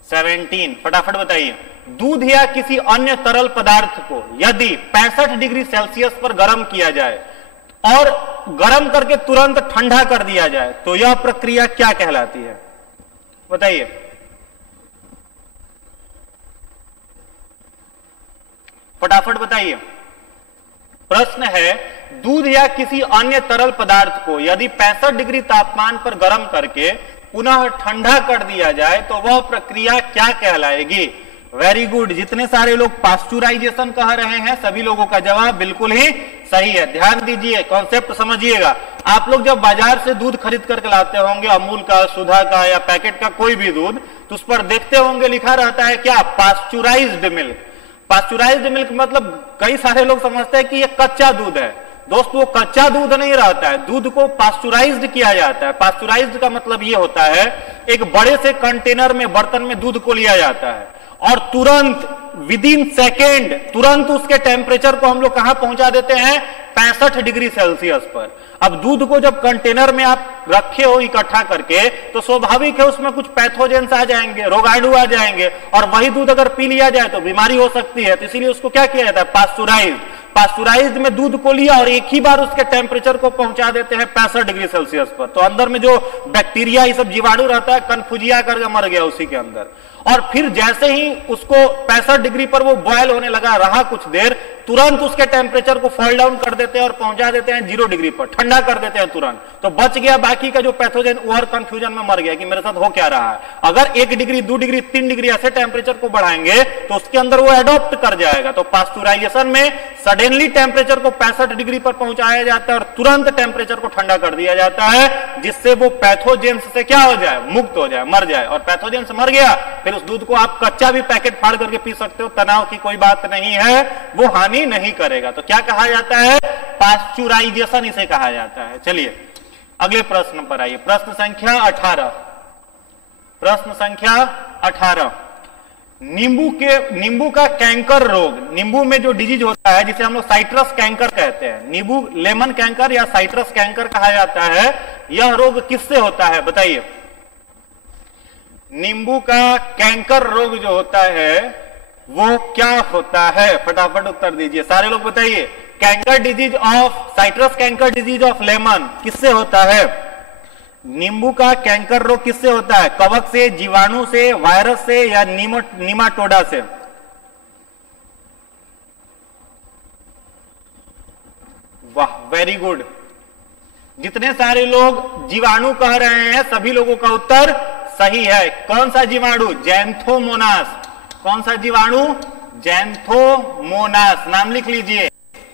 17। फटाफट बताइए। दूध या किसी अन्य तरल पदार्थ को यदि 65 डिग्री सेल्सियस पर गर्म किया जाए, और गर्म करके तुरंत ठंडा कर दिया जाए तो यह प्रक्रिया क्या कहलाती है? बताइए। फटाफट बताइए। प्रश्न है, दूध या किसी अन्य तरल पदार्थ को यदि 65 डिग्री तापमान पर गर्म करके पुनः ठंडा कर दिया जाए तो वह प्रक्रिया क्या कहलाएगी? Very good. जितने सारे लोग पास्चुराइजेशन कह रहे हैं सभी लोगों का जवाब बिल्कुल ही सही है। ध्यान दीजिए, कॉन्सेप्ट समझिएगा। आप लोग जब बाजार से दूध खरीद करके लाते होंगे, अमूल का, सुधा का या पैकेट का कोई भी दूध, तो उस पर देखते होंगे लिखा रहता है क्या? Pasteurised milk. पास्चुराइज्ड मिल्क मतलब कई सारे लोग समझते हैं कि यह कच्चा दूध है। दोस्त, वो कच्चा दूध नहीं रहता है, दूध को पास्चुराइज्ड किया जाता है। पास्चुराइज्ड का मतलब ये होता है एक बड़े से कंटेनर में, बर्तन में दूध को लिया जाता है और तुरंत विदिन सेकेंड तुरंत उसके टेम्परेचर को हम लोग कहां पहुंचा देते हैं? 65 डिग्री सेल्सियस पर। अब दूध को जब कंटेनर में आप रखे हो इकट्ठा करके तो स्वाभाविक है उसमें कुछ पैथोजेंस आ जाएंगे, रोगाणु आ जाएंगे, और वही दूध अगर पी लिया जाए तो बीमारी हो सकती है। तो इसीलिए उसको क्या किया जाता है? पास्चुराइज्ड। पास्चुराइज्ड में दूध को लिया और एक ही बार उसके टेम्परेचर को पहुंचा देते हैं 65 डिग्री सेल्सियस पर। तो अंदर में जो बैक्टीरिया, ये सब जीवाणु रहता है, कन्फ्यूजिया करके मर गया उसी के अंदर। और फिर जैसे ही उसको 65 डिग्री पर वो बॉयल होने लगा, रहा कुछ देर, तुरंत उसके टेम्परेचर को फॉल डाउन कर देते हैं और पहुंचा देते हैं 0 डिग्री पर, ठंडा कर देते हैं तुरंत। तो बच गया बाकी का जो पैथोजन, और कंफ्यूजन में मर गया कि मेरे साथ हो क्या रहा है। अगर 1 डिग्री, 2 डिग्री, 3 डिग्री ऐसे टेम्परेचर को बढ़ाएंगे तो उसके अंदर वो एडॉप्ट कर जाएगा। तो पास्चुराइजेशन में सडनली टेम्परेचर को 65 डिग्री पर पहुंचाया जाता है और तुरंत टेम्परेचर को ठंडा कर दिया जाता है, जिससे वो पैथोजेंस से क्या हो जाए? मुक्त हो जाए, मर जाए। और पैथोजेंस मर गया, फिर उस दूध को आप कच्चा भी पैकेट फाड़ करके पी सकते हो, तनाव की कोई बात नहीं है, वो हानि नहीं करेगा। तो क्या कहा जाता है? पास्चुराइजेशन इसे कहा जाता है। चलिए अगले प्रश्न पर आइए। प्रश्न संख्या 18। प्रश्न संख्या 18। नींबू का कैंकर रोग, नींबू में जो डिजीज होता है जिसे हम लोग साइट्रस कैंकर कहते हैं, नींबू लेमन कैंकर या साइट्रस कैंकर कहा जाता है, यह रोग किससे होता है? बताइए। नींबू का कैंकर रोग जो होता है वो क्या होता है? फटाफट उत्तर दीजिए सारे लोग, बताइए। Canker disease of, citrus canker disease of lemon किससे होता है? नींबू का कैंकर रोग किससे होता है? कवक से, जीवाणु से, वायरस से या नीमाटोडा से? वाह, वेरी गुड। जितने सारे लोग जीवाणु कह रहे हैं सभी लोगों का उत्तर सही है। कौन सा जीवाणु? जैंथोमोनास। कौन सा जीवाणु? जैंथोमोनास। नाम लिख लीजिए,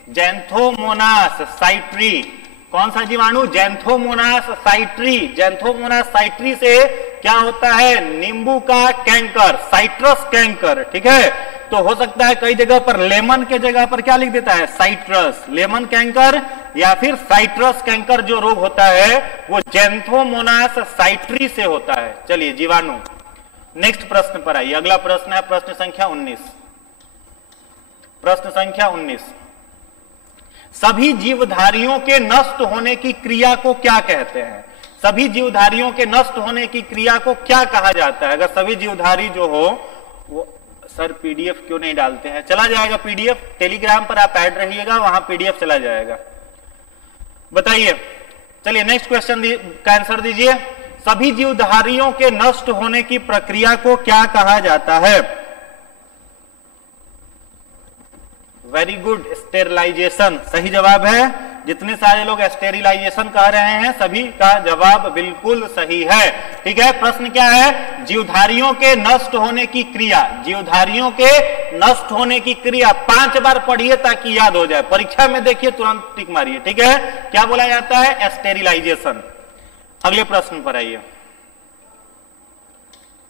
जैंथोमोनास साइट्री। कौन सा जीवाणु? जैंथोमोनास साइट्री। जैंथोमोनास साइट्री से क्या होता है? नींबू का कैंकर, साइट्रस कैंकर। ठीक है, तो हो सकता है कई जगह पर लेमन के जगह पर क्या लिख देता है? साइट्रस। लेमन कैंकर या फिर साइट्रस कैंकर जो रोग होता है वो जैंथोमोनास साइट्री से होता है। चलिए जीवाणु। नेक्स्ट प्रश्न पर आइए। अगला प्रश्न है प्रश्न संख्या 19। प्रश्न संख्या 19। सभी जीवधारियों के नष्ट होने की क्रिया को क्या कहते हैं? सभी जीवधारियों के नष्ट होने की क्रिया को क्या कहा जाता है? अगर सभी जीवधारी जो हो वो, सर पीडीएफ क्यों नहीं डालते हैं? चला जाएगा पीडीएफ, टेलीग्राम पर आप ऐड रहिएगा, वहां पीडीएफ चला जाएगा। बताइए। चलिए नेक्स्ट क्वेश्चन का आंसर दीजिए। सभी जीवधारियों के नष्ट होने की प्रक्रिया को क्या कहा जाता है? वेरी गुड, स्टेरिलाइजेशन सही जवाब है। जितने सारे लोग स्टेरिलाइजेशन कह रहे हैं सभी का जवाब बिल्कुल सही है। ठीक है, प्रश्न क्या है? जीवधारियों के नष्ट होने की क्रिया। जीवधारियों के नष्ट होने की क्रिया 5 बार पढ़िए ताकि याद हो जाए। परीक्षा में देखिए तुरंत टिक मारिए। ठीक है, क्या बोला जाता है? स्टेरिलाइजेशन। अगले प्रश्न पर आइए।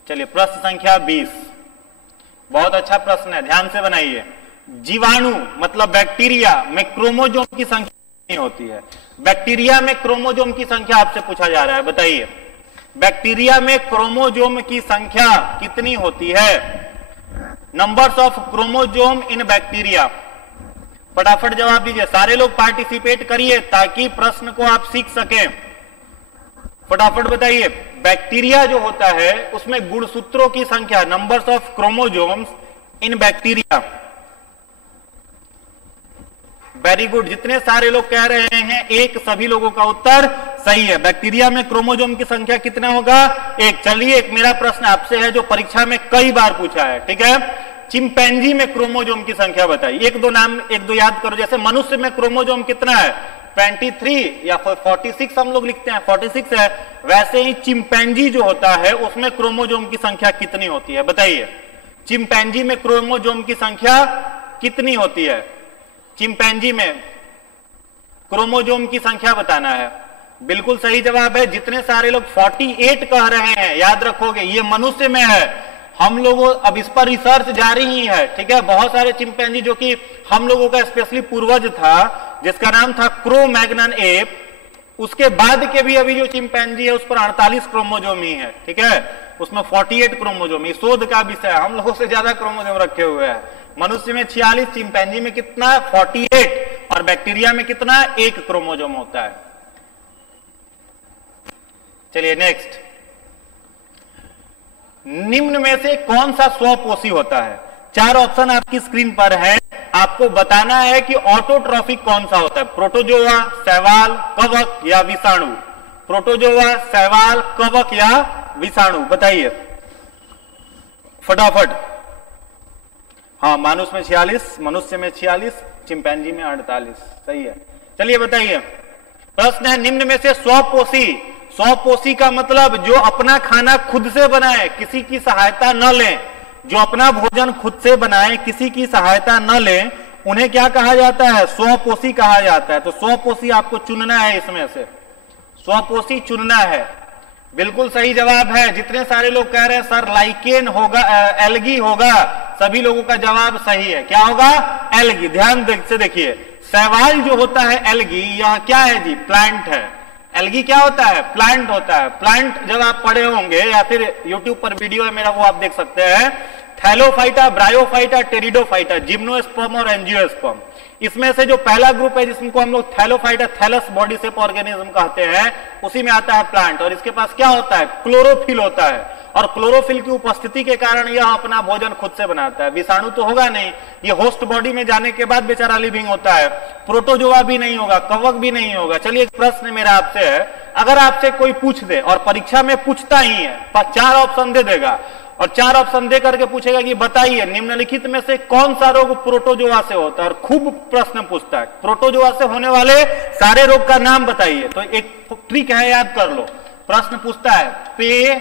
चलिए प्रश्न संख्या 20। बहुत अच्छा प्रश्न है, ध्यान से बनाइए। जीवाणु मतलब बैक्टीरिया में क्रोमोजोम की संख्या कितनी होती है? बैक्टीरिया में क्रोमोजोम की संख्या आपसे पूछा जा रहा है। बताइए, बैक्टीरिया में क्रोमोजोम की संख्या कितनी होती है? Numbers of chromosome in bacteria. फटाफट जवाब दीजिए, सारे लोग पार्टिसिपेट करिए ताकि प्रश्न को आप सीख सकें। फटाफट बताइए। बैक्टीरिया जो होता है उसमें गुणसूत्रों की संख्या, numbers of chromosomes in bacteria. Very good, जितने सारे लोग कह रहे हैं एक, सभी लोगों का उत्तर सही है। बैक्टीरिया में क्रोमोसोम की संख्या कितना होगा? एक। चलिए एक मेरा प्रश्न आपसे है जो परीक्षा में कई बार पूछा है, ठीक है। चिंपैंजी में क्रोमोसोम की संख्या बताइए। एक दो याद करो। जैसे मनुष्य में क्रोमोसोम कितना है? 23 या 46 हम लोग लिखते हैं, 46 है। वैसे ही चिंपैंजी जो होता है उसमें क्रोमोसोम की संख्या कितनी होती है बताइए। चिंपैंजी में क्रोमोसोम की संख्या कितनी होती है? चिंपैंजी में क्रोमोसोम की संख्या बताना है। बिल्कुल सही जवाब है। जितने सारे लोग 48 कह रहे हैं, याद रखोगे ये मनुष्य में है। हम लोगों अब इस पर रिसर्च जारी ही है, ठीक है। बहुत सारे चिंपैंजी जो कि हम लोगों का स्पेशली पूर्वज था जिसका नाम था क्रो-मैग्नन एप, उसके बाद के भी अभी जो चिंपैंजी है उस पर 48 क्रोमोसोम ही है, ठीक है। उसमें 48 क्रोमोसोम, ये शोध का विषय है। हम लोगों से ज्यादा क्रोमोसोम रखे हुए हैं। मनुष्य में 46, चिंपैंजी में कितना? 48, और बैक्टीरिया में कितना? 1 क्रोमोसोम होता है। चलिए नेक्स्ट, निम्न में से कौन सा स्वपोषी होता है? 4 ऑप्शन आपकी स्क्रीन पर है। आपको बताना है कि ऑटोट्रॉफिक कौन सा होता है। प्रोटोजोआ, शैवाल, कवक या विषाणु? प्रोटोजोआ, शैवाल, कवक या विषाणु? बताइए फटाफट। हाँ, मानुष में 46, मनुष्य में 46, चिंपैंजी में 48, सही है। चलिए बताइए, प्रश्न है निम्न में से स्वपोषी, स्वपोषी का मतलब जो अपना खाना खुद से बनाए, किसी की सहायता न लें, जो अपना भोजन खुद से बनाए, किसी की सहायता न लें, उन्हें क्या कहा जाता है? स्वपोषी कहा जाता है। तो स्वपोषी आपको चुनना है, इसमें से स्वपोषी चुनना है। बिल्कुल सही जवाब है। जितने सारे लोग कह रहे हैं सर लाइकेन होगा, एल्गी होगा, सभी लोगों का जवाब सही है। क्या होगा? एल्गी। ध्यान से देखिए, शैवाल जो होता है एल्गी, यह क्या है जी? प्लांट है। एल्गी क्या होता है? प्लांट होता है। प्लांट जब आप पढ़े होंगे या फिर यूट्यूब पर वीडियो है मेरा, वो आप देख सकते हैं। थैलोफाइटा, ब्रायोफाइटा, टेरिडोफाइटा, जिम्नोस्पर्म और एंजियोस्पर्म। इसमें से जो पहला ग्रुप है जिसको हम लोग thallophyta, thallus body shape organism कहते हैं, उसी में आता है प्लांट। और इसके पास क्या होता है? क्लोरोफिल होता है। और क्लोरोफिल की उपस्थिति के कारण यह अपना भोजन खुद से बनाता है। विषाणु तो होगा नहीं, ये होस्ट बॉडी में जाने के बाद बेचारा लिविंग होता है। प्रोटोजोआ भी नहीं होगा, कवक भी नहीं होगा। चलिए एक प्रश्न मेरा आपसे है, अगर आपसे कोई पूछ दे, और परीक्षा में पूछता ही है, 4 ऑप्शन दे देगा और 4 ऑप्शन दे करके पूछेगा कि बताइए निम्नलिखित में से कौन सा रोग प्रोटोजोआ से होता है, और खूब प्रश्न पूछता है, प्रोटोजोआ से होने वाले सारे रोग का नाम बताइए। तो एक ट्रिक है, याद कर लो। प्रश्न पूछता है पे,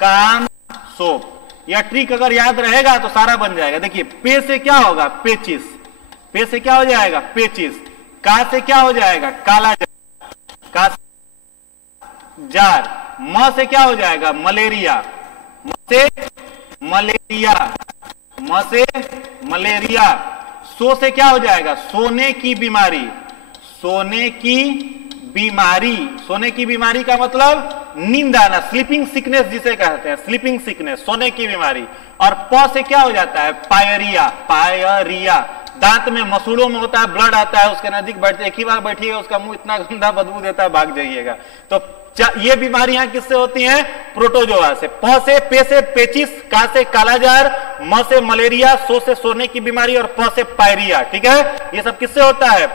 काम, सोप। यह ट्रिक अगर याद रहेगा तो सारा बन जाएगा। देखिए, पे से क्या होगा? पेचिस। पे से क्या हो जाएगा? पेचिस। का से क्या हो जाएगा? काला जार। का से जार। म से क्या हो जाएगा? मलेरिया। म से मलेरिया। म से मलेरिया। सो से क्या हो जाएगा? सोने की बीमारी। सोने की बीमारी। सोने की बीमारी का मतलब नींद आना, स्लीपिंग सिकनेस जिसे कहते हैं, स्लीपिंग सिकनेस, सोने की बीमारी। और प से क्या हो जाता है? पायरिया। पायरिया। दांत में, मसूड़ों में होता है, ब्लड आता है, उसके नजदीक बैठते, एक ही बार बैठिएगा उसका मुंह इतना गंदा बदबू देता है, भाग जाइएगा। तो ये बीमारियां किससे होती हैं? प्रोटोजोआ से। प से, पे से पेचिस, का से कालाजार, म से मलेरिया, सो से सोने की बीमारी और प से पायरिया। ठीक है, ये सब किससे होता है?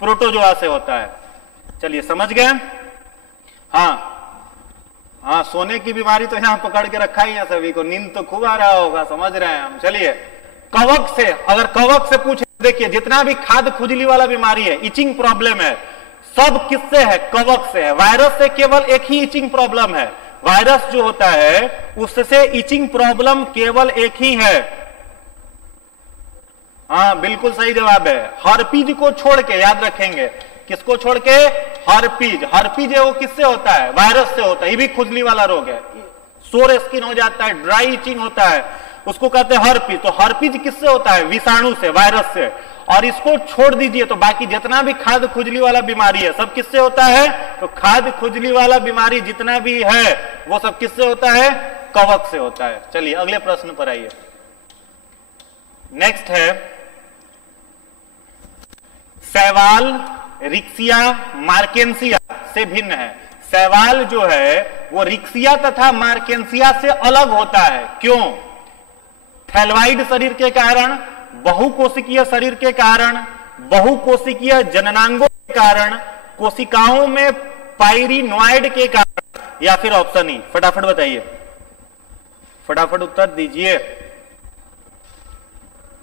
प्रोटोजोआ से होता है। चलिए समझ गए? हाँ, सोने की बीमारी तो यहां पकड़ के रखा ही है सभी को, नींद तो खूब आ रहा होगा, समझ रहे हैं हम। चलिए, कवक से, अगर कवक से पूछे, देखिए जितना भी खाद खुजली वाला बीमारी है, इचिंग प्रॉब्लम है, सब किससे है? कवक से है। वायरस से केवल एक ही इचिंग प्रॉब्लम है, वायरस जो होता है उससे इचिंग प्रॉब्लम केवल एक ही है। हाँ, बिल्कुल सही जवाब है। हर्पीज को छोड़ के, याद रखेंगे, किसको छोड़ के? हर्पीज। हर्पीज है वो किससे होता है? वायरस से होता है। ये भी खुजली वाला रोग है, सोर स्किन हो जाता है, ड्राई इचिंग होता है, उसको कहते हैं हर्पीज। तो हर्पीज किससे होता है? विषाणु से, वायरस से। और इसको छोड़ दीजिए तो बाकी जितना भी खाद खुजली वाला बीमारी है सब किससे होता है? तो खाद खुजली वाला बीमारी जितना भी है वो सब किससे होता है? कवक से होता है। चलिए अगले प्रश्न पर आइए। नेक्स्ट है, शैवाल रिक्सिया मार्केंसिया से भिन्न है। शैवाल जो है वो रिक्सिया तथा मार्केंसिया से अलग होता है। क्यों? थैलवाइड शरीर के कारण, बहुकोशिकीय शरीर के कारण, बहुकोशिकीय जननांगों के कारण, कोशिकाओं में पाइरिनॉइड के कारण, या फिर ऑप्शन ई। फटाफट बताइए, फटाफट उत्तर दीजिए।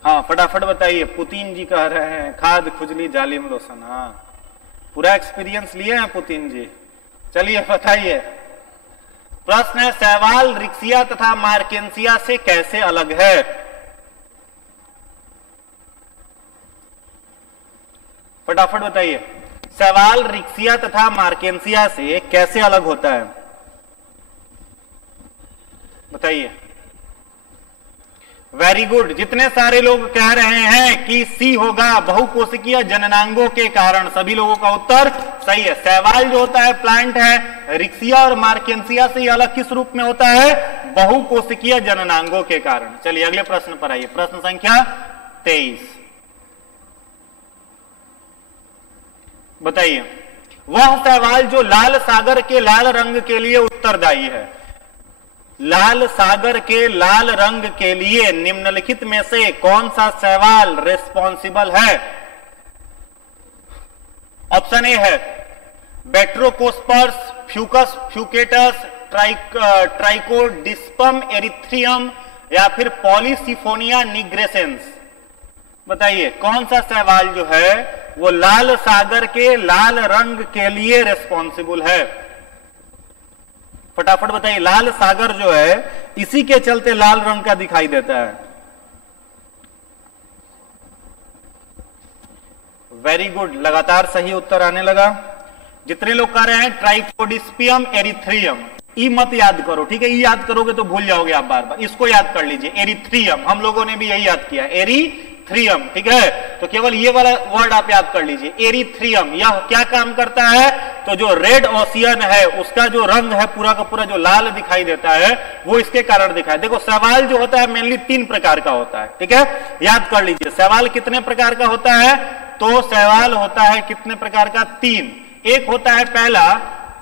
हाँ फटाफट बताइए। पुतिन जी कह रहे हैं खाद खुजली जालिम लोशन। हाँ पूरा एक्सपीरियंस लिए हैं पुतिन जी। चलिए बताइए। प्रश्न है, शैवाल रिक्सिया तथा मार्केंसिया से कैसे अलग है? फटाफट बताइए। शैवाल रिक्सिया तथा मार्केंसिया से कैसे अलग होता है? बताइए। Very good. जितने सारे लोग कह रहे हैं कि सी होगा, बहुकोशिकीय जननांगों के कारण, सभी लोगों का उत्तर सही है। शैवाल जो होता है प्लांट है, रिक्सिया और मार्केंसिया से ये अलग किस रूप में होता है? बहुकोशिकीय जननांगों के कारण। चलिए अगले प्रश्न पर आइए। प्रश्न संख्या 23 बताइए। वह शैवाल जो लाल सागर के लाल रंग के लिए उत्तरदायी है, लाल सागर के लाल रंग के लिए निम्नलिखित में से कौन सा शैवाल रिस्पॉन्सिबल है? ऑप्शन ए है बैक्ट्रोकोस्पर्स, फ्यूकस फ्यूकेटस, ट्राइकोडिस्पम एरिथ्रियम, या फिर पॉलीसिफोनिया निग्रेसेंस। बताइए कौन सा शैवाल जो है वो लाल सागर के लाल रंग के लिए रिस्पॉन्सिबल है? फटाफट बताइए। लाल सागर जो है इसी के चलते लाल रंग का दिखाई देता है। वेरी गुड, लगातार सही उत्तर आने लगा। जितने लोग कह रहे हैं ट्राइकोडिस्पियम एरिथ्रियम, ई मत याद करो, ठीक है? ई याद करोगे तो भूल जाओगे आप बार बार। इसको याद कर लीजिए, एरिथ्रियम। हम लोगों ने भी यही याद किया, एरिथ्रियम, ठीक है? तो केवल ये वाला वर्ड आप याद कर लीजिए, एरिथ्रियम। यह क्या काम करता है? तो जो रेड ओशियन है उसका जो रंग है पूरा का पूरा जो लाल दिखाई देता है वो इसके कारण दिखाई। देखो शैवाल जो होता है मेनली 3 प्रकार का होता है, ठीक है? याद कर लीजिए। शैवाल कितने प्रकार का होता है? तो शैवाल होता है कितने प्रकार का? 3। एक होता है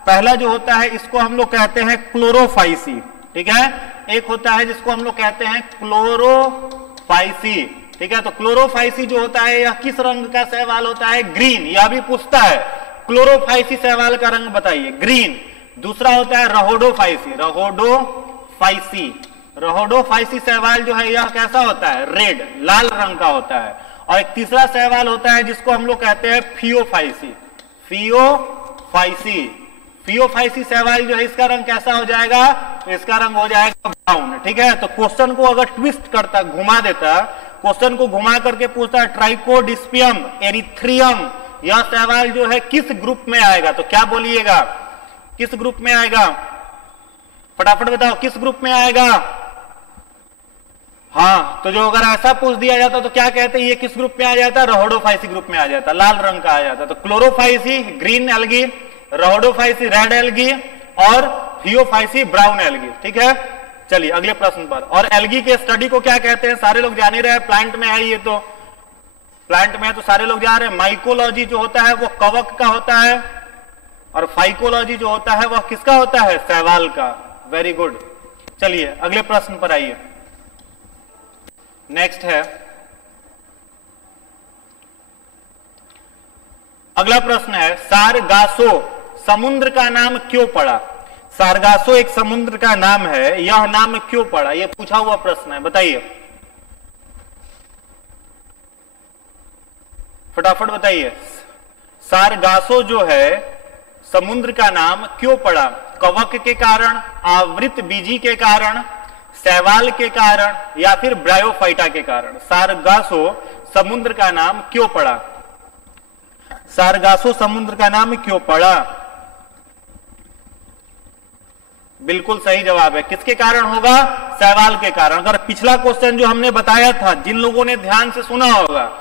पहला जो होता है इसको हम लोग कहते हैं क्लोरोफाइसी, ठीक है? एक होता है जिसको हम लोग कहते हैं क्लोरोफाइसी, ठीक है? तो क्लोरोफाइसी जो होता है यह किस रंग का शैवाल होता है? ग्रीन। यह भी पूछता है क्लोरोफाइसी शैवाल का रंग बताइए, ग्रीन। दूसरा होता है रहोडोफाइसी, रहोडोफाइसी शैवाल जो है यह कैसा होता है? रेड, लाल रंग का होता है। और एक तीसरा शैवाल होता है जिसको हम लोग कहते हैं फियोफाइसी शैवाल जो है इसका रंग कैसा हो जाएगा? तो इसका रंग हो जाएगा ब्राउन, ठीक है? तो क्वेश्चन को अगर ट्विस्ट करता, घुमा देता, क्वेश्चन को घुमा करके पूछता है ट्राइकोडिस्पियम एरिथ्रियम, यह शैवाल जो है किस ग्रुप में आएगा? तो क्या बोलिएगा? किस ग्रुप में आएगा? फटाफट बताओ, किस ग्रुप में आएगा? हाँ, तो जो अगर ऐसा पूछ दिया जाता तो क्या कहते हैं? ये किस ग्रुप में आ जाता? रहोडोफाइसी ग्रुप में आ जाता, लाल रंग का आ जाता। तो chlorophyceae green algae, rhodophyceae red algae और फियोफाइसी ब्राउन एल्गी, ठीक है? चलिए अगले प्रश्न पर। और एल्गी के स्टडी को क्या कहते हैं? सारे लोग जान ही रहे हैं, प्लांट में है ये, तो प्लांट में है तो सारे लोग जान रहे हैं। माइकोलॉजी जो होता है वो कवक का होता है और फाइकोलॉजी जो होता है वह किसका होता है? शैवाल का। Very good. चलिए अगले प्रश्न पर आइए। नेक्स्ट है, अगला प्रश्न है सारगासो समुद्र का नाम क्यों पड़ा? सारगासो एक समुद्र का नाम है, यह नाम क्यों पड़ा? यह पूछा हुआ प्रश्न है, बताइए फटाफट बताइए। सारगासो जो है समुद्र का नाम क्यों पड़ा? कवक के कारण, आवृत बीजी के कारण, शैवाल के कारण, या फिर ब्रायोफाइटा के कारण? सारगासो समुद्र का नाम क्यों पड़ा? सारगासो समुद्र का नाम क्यों पड़ा? बिल्कुल सही जवाब है। किसके कारण होगा? शैवाल के कारण। अगर पिछला क्वेश्चन जो हमने बताया था, जिन लोगों ने ध्यान से सुना होगा,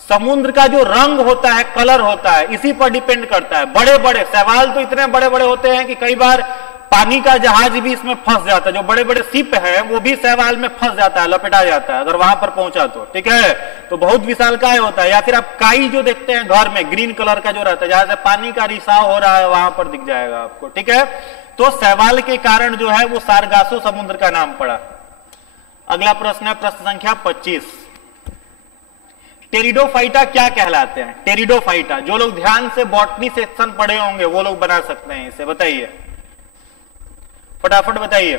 समुद्र का जो रंग होता है, कलर होता है, इसी पर डिपेंड करता है। बड़े बड़े शैवाल तो इतने बड़े बड़े होते हैं कि कई बार पानी का जहाज भी इसमें फंस जाता है। जो बड़े बड़े शिप है वो भी शैवाल में फंस जाता है, लपेटा जाता है अगर वहां पर पहुंचा तो, ठीक है? तो बहुत विशालकाय होता है। या फिर आप काई जो देखते हैं घर में, ग्रीन कलर का जो रहता है, जहां से पानी का रिसाव हो रहा है वहां पर दिख जाएगा आपको, ठीक है? तो शैवाल के कारण जो है वो सारगासो समुद्र का नाम पड़ा। अगला प्रश्न है प्रश्न संख्या 25। टेरिडोफाइटा क्या कहलाते हैं? टेरिडोफाइटा, जो लोग ध्यान से बॉटनी सेक्शन पढ़े होंगे वो लोग बना सकते हैं इसे, बताइए फटाफट बताइए।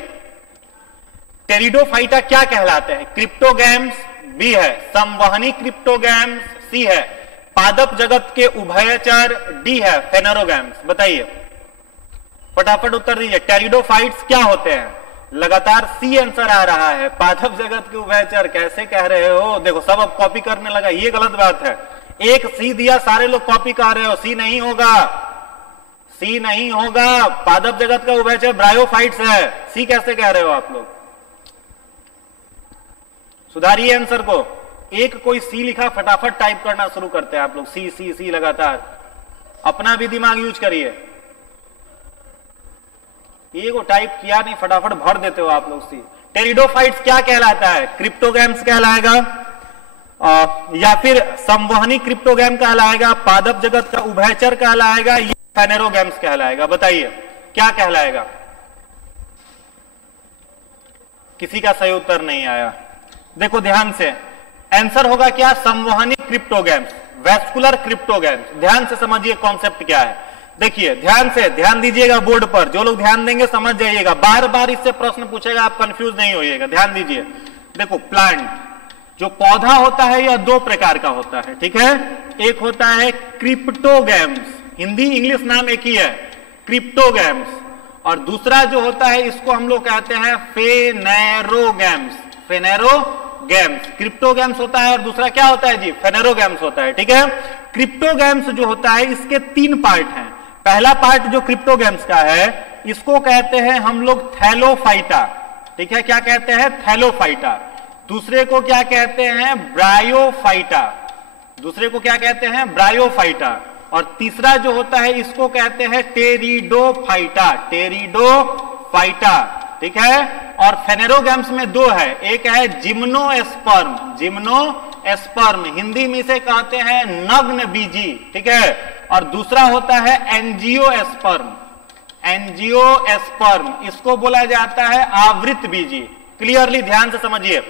टेरिडोफाइटा क्या कहलाते हैं? क्रिप्टोगैम्स बी है, संवहनी क्रिप्टोगैम्स सी है, पादप जगत के उभयचर डी है, फेनेरोगैम्स। बताइए फटाफट उत्तर दीजिए। टेरिडोफाइट्स क्या होते हैं? लगातार सी आंसर आ रहा है। पादप जगत के उभयचर कैसे कह रहे हो? देखो सब अब कॉपी करने लगा, ये गलत बात है। एक सी दिया, सारे लोग कॉपी कर रहे हो। सी नहीं होगा, सी नहीं होगा। पादप जगत का उभयचर ब्रायोफाइट्स है, सी कैसे कह रहे हो आप लोग? सुधारिए आंसर को। एक कोई सी लिखा, फटाफट टाइप करना शुरू करते हैं आप लोग, सी सी सी लगातार। अपना भी दिमाग यूज करिए। ये को टाइप किया नहीं, फटाफट भर देते हो आप लोग सी। टेरिडोफाइट्स क्या कहलाता है? क्रिप्टोगैम्स कहलाएगा या फिर संवहनी क्रिप्टोगैम कहलाएगा, पादप जगत का उभयचर कहलाएगा, ये फेनेरोगैम्स कहलाएगा। बताइए क्या कहलाएगा? किसी का सही उत्तर नहीं आया। देखो ध्यान से, आंसर होगा क्या? संवहनी क्रिप्टोगैम्स, वेस्कुलर क्रिप्टोगैम्स। ध्यान से समझिए कॉन्सेप्ट क्या है। देखिए ध्यान से, ध्यान दीजिएगा बोर्ड पर, जो लोग ध्यान देंगे समझ जाइएगा। बार बार इससे प्रश्न पूछेगा, आप कंफ्यूज नहीं होइएगा। ध्यान दीजिए। देखो प्लांट जो पौधा होता है यह दो प्रकार का होता है, ठीक है। एक होता है क्रिप्टोगैम्स, हिंदी इंग्लिश नाम एक ही है, क्रिप्टोगैम्स। और दूसरा जो होता है इसको हम लोग कहते हैं फेनेरोगैम्स। फेनेरोगैम्स, क्रिप्टोगैम्स होता है और दूसरा क्या होता है जी? फेनेरोगैम्स होता है, ठीक है। क्रिप्टोगैम्स जो होता है इसके 3 पार्ट हैं। पहला पार्ट जो क्रिप्टोगैम्स का है इसको कहते हैं हम लोग थैलोफाइटा, ठीक है। क्या कहते हैं? थैलोफाइटा। दूसरे को क्या कहते हैं? ब्रायोफाइटा। दूसरे को क्या कहते हैं? ब्रायोफाइटा। और तीसरा जो होता है इसको कहते हैं टेरिडोफाइटा। टेरिडोफाइटा, ठीक है। और फेनेरोगैम्स में 2 है, एक है जिम्नोएस्पर्म। जिम्नोएस्पर्म हिंदी में इसे कहते हैं नग्न बीजी, ठीक है। और दूसरा होता है एंजियोएस्पर्म। एंजियोएस्पर्म इसको बोला जाता है आवृत बीजी। क्लियरली ध्यान से समझिए।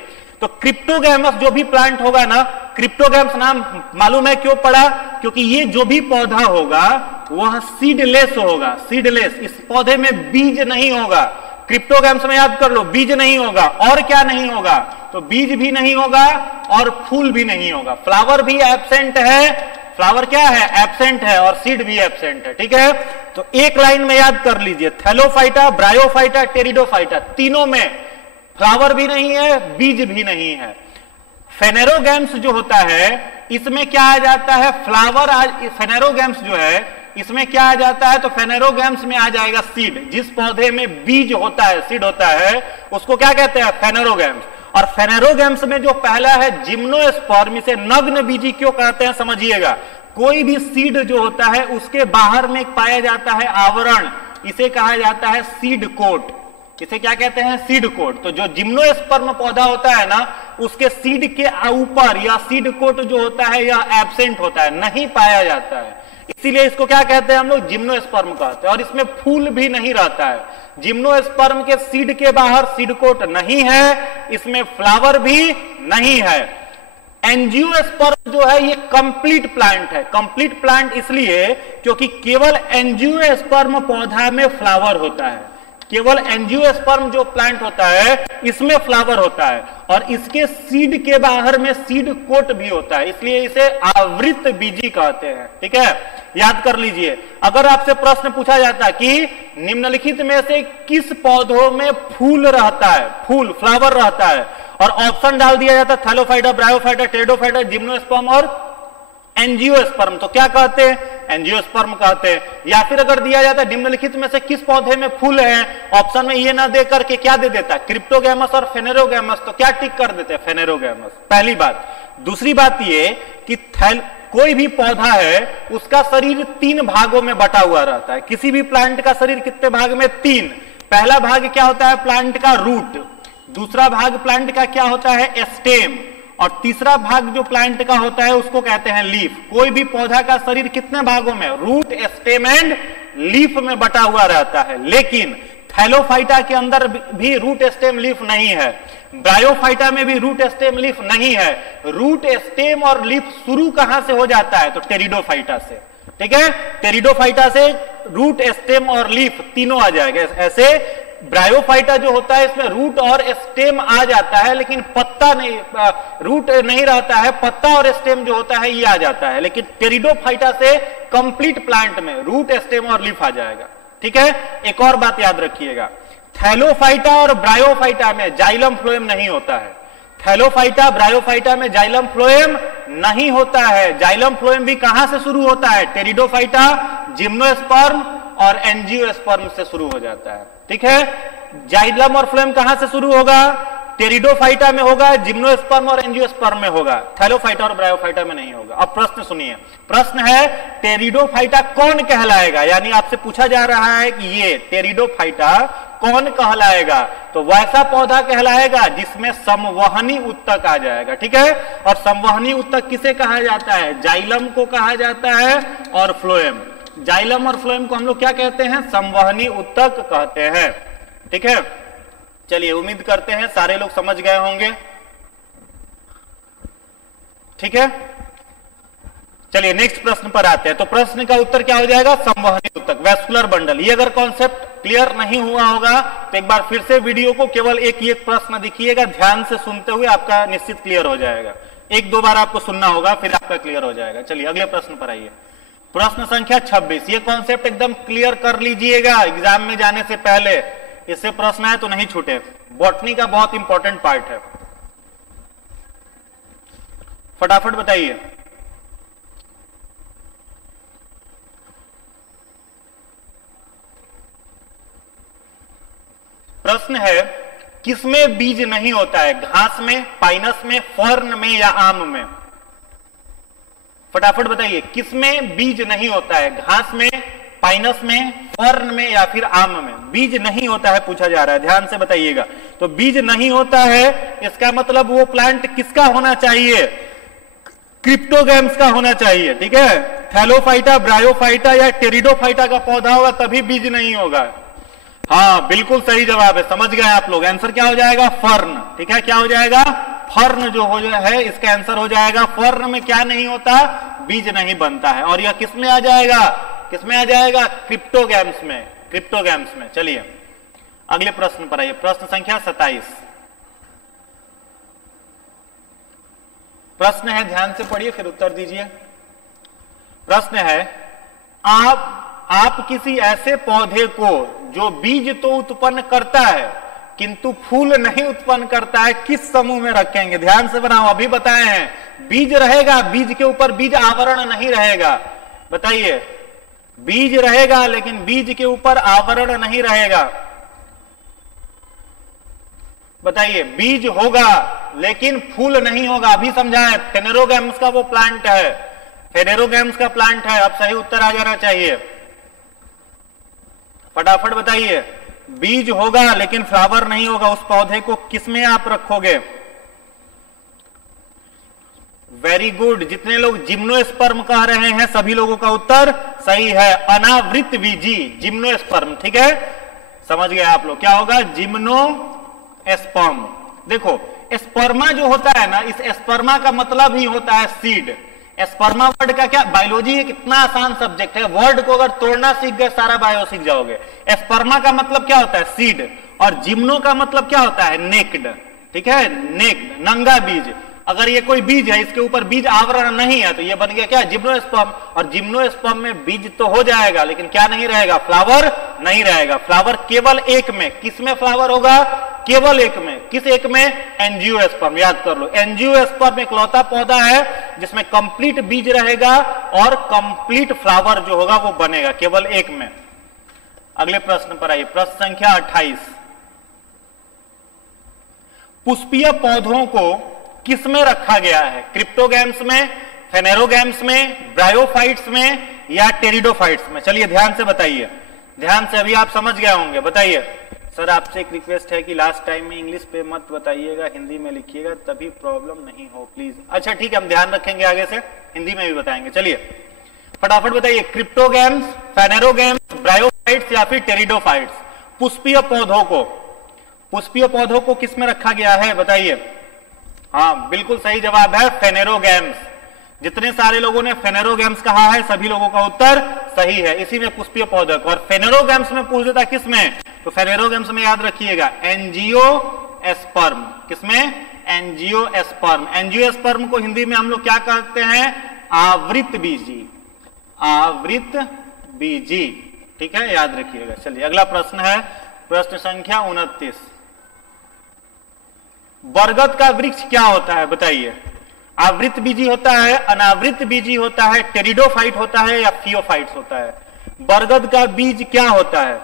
तो क्रिप्टोगैमस जो भी प्लांट होगा ना, क्रिप्टोगैम्स नाम मालूम है क्यों पड़ा? क्योंकि ये जो भी पौधा होगा वह सीडलेस होगा। सीडलेस, इस पौधे में बीज नहीं होगा। क्रिप्टोगैम्स में याद कर लो, बीज नहीं होगा। और क्या नहीं होगा? तो बीज भी नहीं होगा और फूल भी नहीं होगा। फ्लावर भी एब्सेंट है, फ्लावर क्या है? एब्सेंट है। और सीड भी एब्सेंट है, ठीक है। तो एक लाइन में याद कर लीजिए, थैलोफाइटा, ब्रायोफाइटा, टेरिडोफाइटा, तीनों में फ्लावर भी नहीं है, बीज भी नहीं है। फेनेरोगैम्स जो होता है इसमें क्या आ जाता है? फ्लावर। फेनेरोगैम्स जो है इसमें क्या आ जाता है? तो फेनेरोगैम्स में आ जाएगा सीड। जिस पौधे में बीज होता है, सीड होता है, उसको क्या कहते हैं? फेनेरोगैम्स। और फेनेरोगैम्स में जो पहला है जिम्नोएस्पर्म, इसे नग्न बीजी क्यों कहते हैं समझिएगा। कोई भी सीड जो होता है उसके बाहर में पाया जाता है आवरण, इसे कहा जाता है सीड कोट। इसे क्या कहते हैं? Seed coat. तो जो जिम्नोएस्पर्म पौधा होता है ना, उसके सीड के ऊपर या सीड कोट जो होता है यह एब्सेंट होता है, नहीं पाया जाता है। इसीलिए इसको क्या कहते हैं हम लोग? जिम्नोएस्पर्म कहते हैं। और इसमें फूल भी नहीं रहता है। जिम्नोएस्पर्म के सीड के बाहर सीड कोट नहीं है, इसमें फ्लावर भी नहीं है। एंजियोस्पर्म जो है ये कंप्लीट प्लांट है। कंप्लीट प्लांट इसलिए क्योंकि केवल एंजियोस्पर्म पौधा में फ्लावर होता है। केवल एंजियोस्पर्म जो प्लांट होता है इसमें फ्लावर होता है और इसके सीड के बाहर में सीड कोट भी होता है, इसलिए इसे आवृत बीजी कहते हैं, ठीक है। याद कर लीजिए। अगर आपसे प्रश्न पूछा जाता कि निम्नलिखित में से किस पौधों में फूल रहता है, फूल फ्लावर रहता है, और ऑप्शन डाल दिया जाता थैलोफाइटा, ब्रायोफाइटा, टेरिडोफाइटा, जिम्नोस्पर्म और एंजियोस्पर्म, तो क्या कहते हैं? एंजियोस्पर्म कहते हैं। या फिर अगर दिया जाता है निम्नलिखित में से किस पौधे में फूल है, ऑप्शन में ये ना दे करके क्या दे देता? क्रिप्टोगैमस और फेनेरोगैमस, तो क्या टिक कर देते हैं? फेनेरोगैमस। पहली बात। दूसरी बात ये कि कोई भी पौधा है उसका शरीर 3 भागों में बटा हुआ रहता है। किसी भी प्लांट का शरीर कितने भाग में? 3। पहला भाग क्या होता है? प्लांट का रूट। दूसरा भाग प्लांट का क्या होता है? स्टेम। और तीसरा भाग जो प्लांट का होता है उसको कहते हैं लीफ। कोई भी पौधा का शरीर कितने भागों में? रूट, स्टेम एंड लीफ में बटा हुआ रहता है। लेकिन थैलोफाइटा के अंदर भी रूट स्टेम लीफ नहीं है, ब्रायोफाइटा में भी रूट स्टेम लीफ नहीं है। रूट स्टेम और लीफ शुरू कहां से हो जाता है? तो टेरिडोफाइटा से। ठीक है, टेरिडोफाइटा से रूट स्टेम और लीफ तीनों आ जाएगा। ऐसे ब्रायोफाइटा जो होता है इसमें रूट और स्टेम आ जाता है, लेकिन पत्ता नहीं, रूट नहीं रहता है, पत्ता और स्टेम जो होता है ये आ जाता है। लेकिन टेरिडोफाइटा से कंप्लीट प्लांट में रूट स्टेम और लीफ आ जाएगा। ठीक है, एक और बात याद रखिएगा, थैलोफाइटा और ब्रायोफाइटा में जाइलम फ्लोएम नहीं होता है। थैलोफाइटा ब्रायोफाइटा में जाइलम फ्लोएम नहीं होता है। जाइलम फ्लोएम भी कहां से शुरू होता है? टेरिडोफाइटा, जिम्नोस्पर्म और एंजियोस्पर्म से शुरू हो जाता है। ठीक है, जाइलम और फ्लोएम कहां से शुरू होगा? टेरिडोफाइटा में होगा, जिम्नोस्पर्म और एंजियोस्पर्म में होगा, थैलोफाइटा और ब्रायोफाइटा में नहीं होगा। अब प्रश्न सुनिए, प्रश्न है टेरिडोफाइटा कौन कहलाएगा? यानी आपसे पूछा जा रहा है कि ये टेरिडोफाइटा कौन कहलाएगा? तो वैसा पौधा कहलाएगा जिसमें संवहनी उत्तक आ जाएगा। ठीक है, और संवहनी उत्तक किसे कहा जाता है? जाइलम को कहा जाता है और फ्लोएम। जाइलम और फ्लोएम को हम लोग क्या कहते हैं? संवहनी उत्तक कहते हैं। ठीक है, चलिए उम्मीद करते हैं सारे लोग समझ गए होंगे। ठीक है, चलिए नेक्स्ट प्रश्न पर आते हैं। तो प्रश्न का उत्तर क्या हो जाएगा? संवहनी उत्तक, वैस्कुलर बंडल। ये अगर कॉन्सेप्ट क्लियर नहीं हुआ होगा तो एक बार फिर से वीडियो को केवल एक प्रश्न दिखिएगा, ध्यान से सुनते हुए आपका निश्चित क्लियर हो जाएगा। एक दो बार आपको सुनना होगा, फिर आपका क्लियर हो जाएगा। चलिए अगले प्रश्न पर आइए, प्रश्न संख्या 26। ये कॉन्सेप्ट एकदम क्लियर कर लीजिएगा एग्जाम में जाने से पहले, इससे प्रश्न है तो नहीं छूटे। बॉटनी का बहुत इंपॉर्टेंट पार्ट है, फटाफट बताइए। प्रश्न है, किसमें बीज नहीं होता है? घास में, पाइनस में, फर्न में या आम में? फटाफट बताइए, किसमें बीज नहीं होता है? घास में, पाइनस में, फर्न में या फिर आम में? बीज नहीं होता है पूछा जा रहा है, ध्यान से बताइएगा। तो बीज नहीं होता है, इसका मतलब वो प्लांट किसका होना चाहिए? क्रिप्टोगैम्स का होना चाहिए। ठीक है, थैलोफाइटा, ब्रायोफाइटा या टेरिडोफाइटा का पौधा होगा तभी बीज नहीं होगा। हाँ बिल्कुल सही जवाब है, समझ गए आप लोग। आंसर क्या हो जाएगा? फर्न। ठीक है, क्या हो जाएगा? फर्न जो हो है इसका आंसर हो जाएगा। फर्न में क्या नहीं होता? बीज नहीं बनता है। और यह किसमें आ जाएगा? किसमें आ जाएगा? क्रिप्टोगैम्स में, क्रिप्टोगैम्स में। चलिए अगले प्रश्न पर आइए, प्रश्न संख्या 27। प्रश्न है, ध्यान से पढ़िए फिर उत्तर दीजिए। प्रश्न है, आप किसी ऐसे पौधे को जो बीज तो उत्पन्न करता है किंतु फूल नहीं उत्पन्न करता है, किस समूह में रखेंगे? ध्यान से बनाओ, अभी बताए हैं बीज रहेगा, बीज के ऊपर बीज आवरण नहीं रहेगा। बताइए, बीज रहेगा लेकिन बीज के ऊपर आवरण नहीं रहेगा। बताइए, बीज होगा लेकिन फूल नहीं होगा। अभी समझाएं, फेनेरोगैम्स का वो प्लांट है, फेनेरोगैम्स का प्लांट है। अब सही उत्तर आ जाना चाहिए, फटाफट बताइए। बीज होगा लेकिन फ्लावर नहीं होगा, उस पौधे को किसमें आप रखोगे? वेरी गुड, जितने लोग जिम्नोस्पर्म कह रहे हैं सभी लोगों का उत्तर सही है, अनावृत बीजी जिम्नोस्पर्म। ठीक है, समझ गए आप लोग, क्या होगा? जिम्नोस्पर्म। देखो स्पर्मा जो होता है ना, इस स्पर्मा का मतलब ही होता है सीड। स्पर्मा वर्ड का क्या, बायोलॉजी एक इतना आसान सब्जेक्ट है, वर्ड को अगर तोड़ना सीख गए सारा बायो सीख जाओगे। स्पर्मा का मतलब क्या होता है? सीड। और जिम्नो का मतलब क्या होता है? नेक्ड। ठीक है, नेक्ड, नंगा बीज। अगर ये कोई बीज है, इसके ऊपर बीज आवरण नहीं है, तो ये बन गया क्या? जिम्नोस्पर्म। और जिम्नोस्पर्म में बीज तो हो जाएगा लेकिन क्या नहीं रहेगा? फ्लावर नहीं रहेगा। फ्लावर केवल एक में, किसमें फ्लावर होगा? केवल एक में। किस एक में? एंजियोस्पर्म। याद कर लो, एंजियोस्पर्म इकलौता पौधा है जिसमें कंप्लीट बीज रहेगा और कंप्लीट फ्लावर जो होगा वो बनेगा, केवल एक में। अगले प्रश्न पर आइए, प्रश्न संख्या 28। पुष्पीय पौधों को किसमें रखा गया है? क्रिप्टोगैम्स में, फेनेरोगैम्स में, ब्रायोफाइट्स में या टेरिडोफाइट्स में? चलिए ध्यान से बताइए, ध्यान से, अभी आप समझ गए होंगे। बताइए। सर आपसे एक रिक्वेस्ट है कि लास्ट टाइम में इंग्लिश पे मत बताइएगा, हिंदी में लिखिएगा, तभी प्रॉब्लम नहीं हो प्लीज। अच्छा ठीक है, हम ध्यान रखेंगे, आगे से हिंदी में भी बताएंगे। चलिए फटाफट बताइए, क्रिप्टोगैम्स, फेनेरोगैम्स, ब्रायोफाइट्स या फिर टेरिडोफाइट्स? पुष्पीय पौधों को किस में रखा गया है बताइए। हाँ बिल्कुल सही जवाब है फेनेरोगैम्स। जितने सारे लोगों ने फेनेरोगैम्स कहा है सभी लोगों का उत्तर सही है, इसी में पुष्पीय पौधे। और फेनेरोगैम्स में पूछ देता किस में, तो फेनेरोगैम्स में याद रखिएगा एंजियोस्पर्म। किसमें, एंजियोस्पर्म। एंजियोस्पर्म को हिंदी में हम लोग क्या कहते हैं, आवृत बीजी। आवृत बीजी, ठीक है, याद रखिएगा। चलिए अगला प्रश्न है, प्रश्न संख्या 29। बरगद का वृक्ष क्या होता है बताइए। आवृत बीजी होता है, अनावृत बीजी होता है, टेरिडोफाइट होता है या फियोफाइट्स होता है। बरगद का बीज क्या होता है,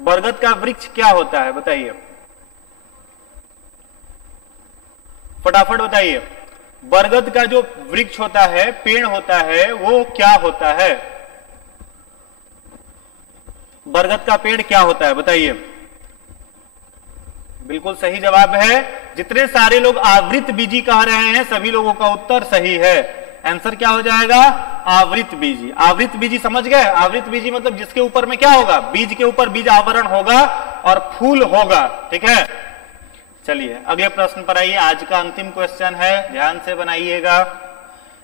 बरगद का वृक्ष क्या होता है बताइए, फटाफट बताइए। बरगद का जो वृक्ष होता है, पेड़ होता है, वो क्या होता है। बरगद का पेड़ क्या होता है बताइए। बिल्कुल सही जवाब है। जितने सारे लोग आवृत बीजी कह रहे हैं सभी लोगों का उत्तर सही है। आंसर क्या हो जाएगा, आवृत बीजी। आवृत बीजी समझ गए, आवृत बीजी मतलब जिसके ऊपर में क्या होगा, बीज के ऊपर बीज आवरण होगा और फूल होगा, ठीक है। चलिए अगले प्रश्न पर आइए, आज का अंतिम क्वेश्चन है, ध्यान से बनाइएगा।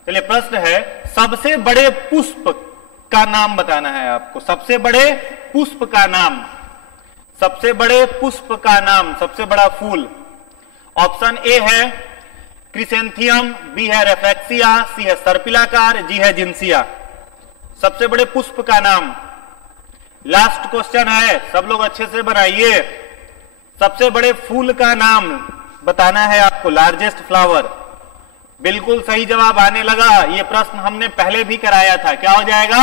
चलिए प्रश्न है, सबसे बड़े पुष्प का नाम बताना है आपको। सबसे बड़े पुष्प का नाम, सबसे बड़े पुष्प का नाम, सबसे बड़ा फूल। ऑप्शन ए है क्रिसेंथियम, बी है रेफ्लेक्सिया, सी है सर्पिलाकार, जी है जिंसिया। सबसे बड़े पुष्प का नाम, लास्ट क्वेश्चन है, सब लोग अच्छे से बनाइए। सबसे बड़े फूल का नाम बताना है आपको, लार्जेस्ट फ्लावर। बिल्कुल सही जवाब आने लगा। ये प्रश्न हमने पहले भी कराया था, क्या हो जाएगा,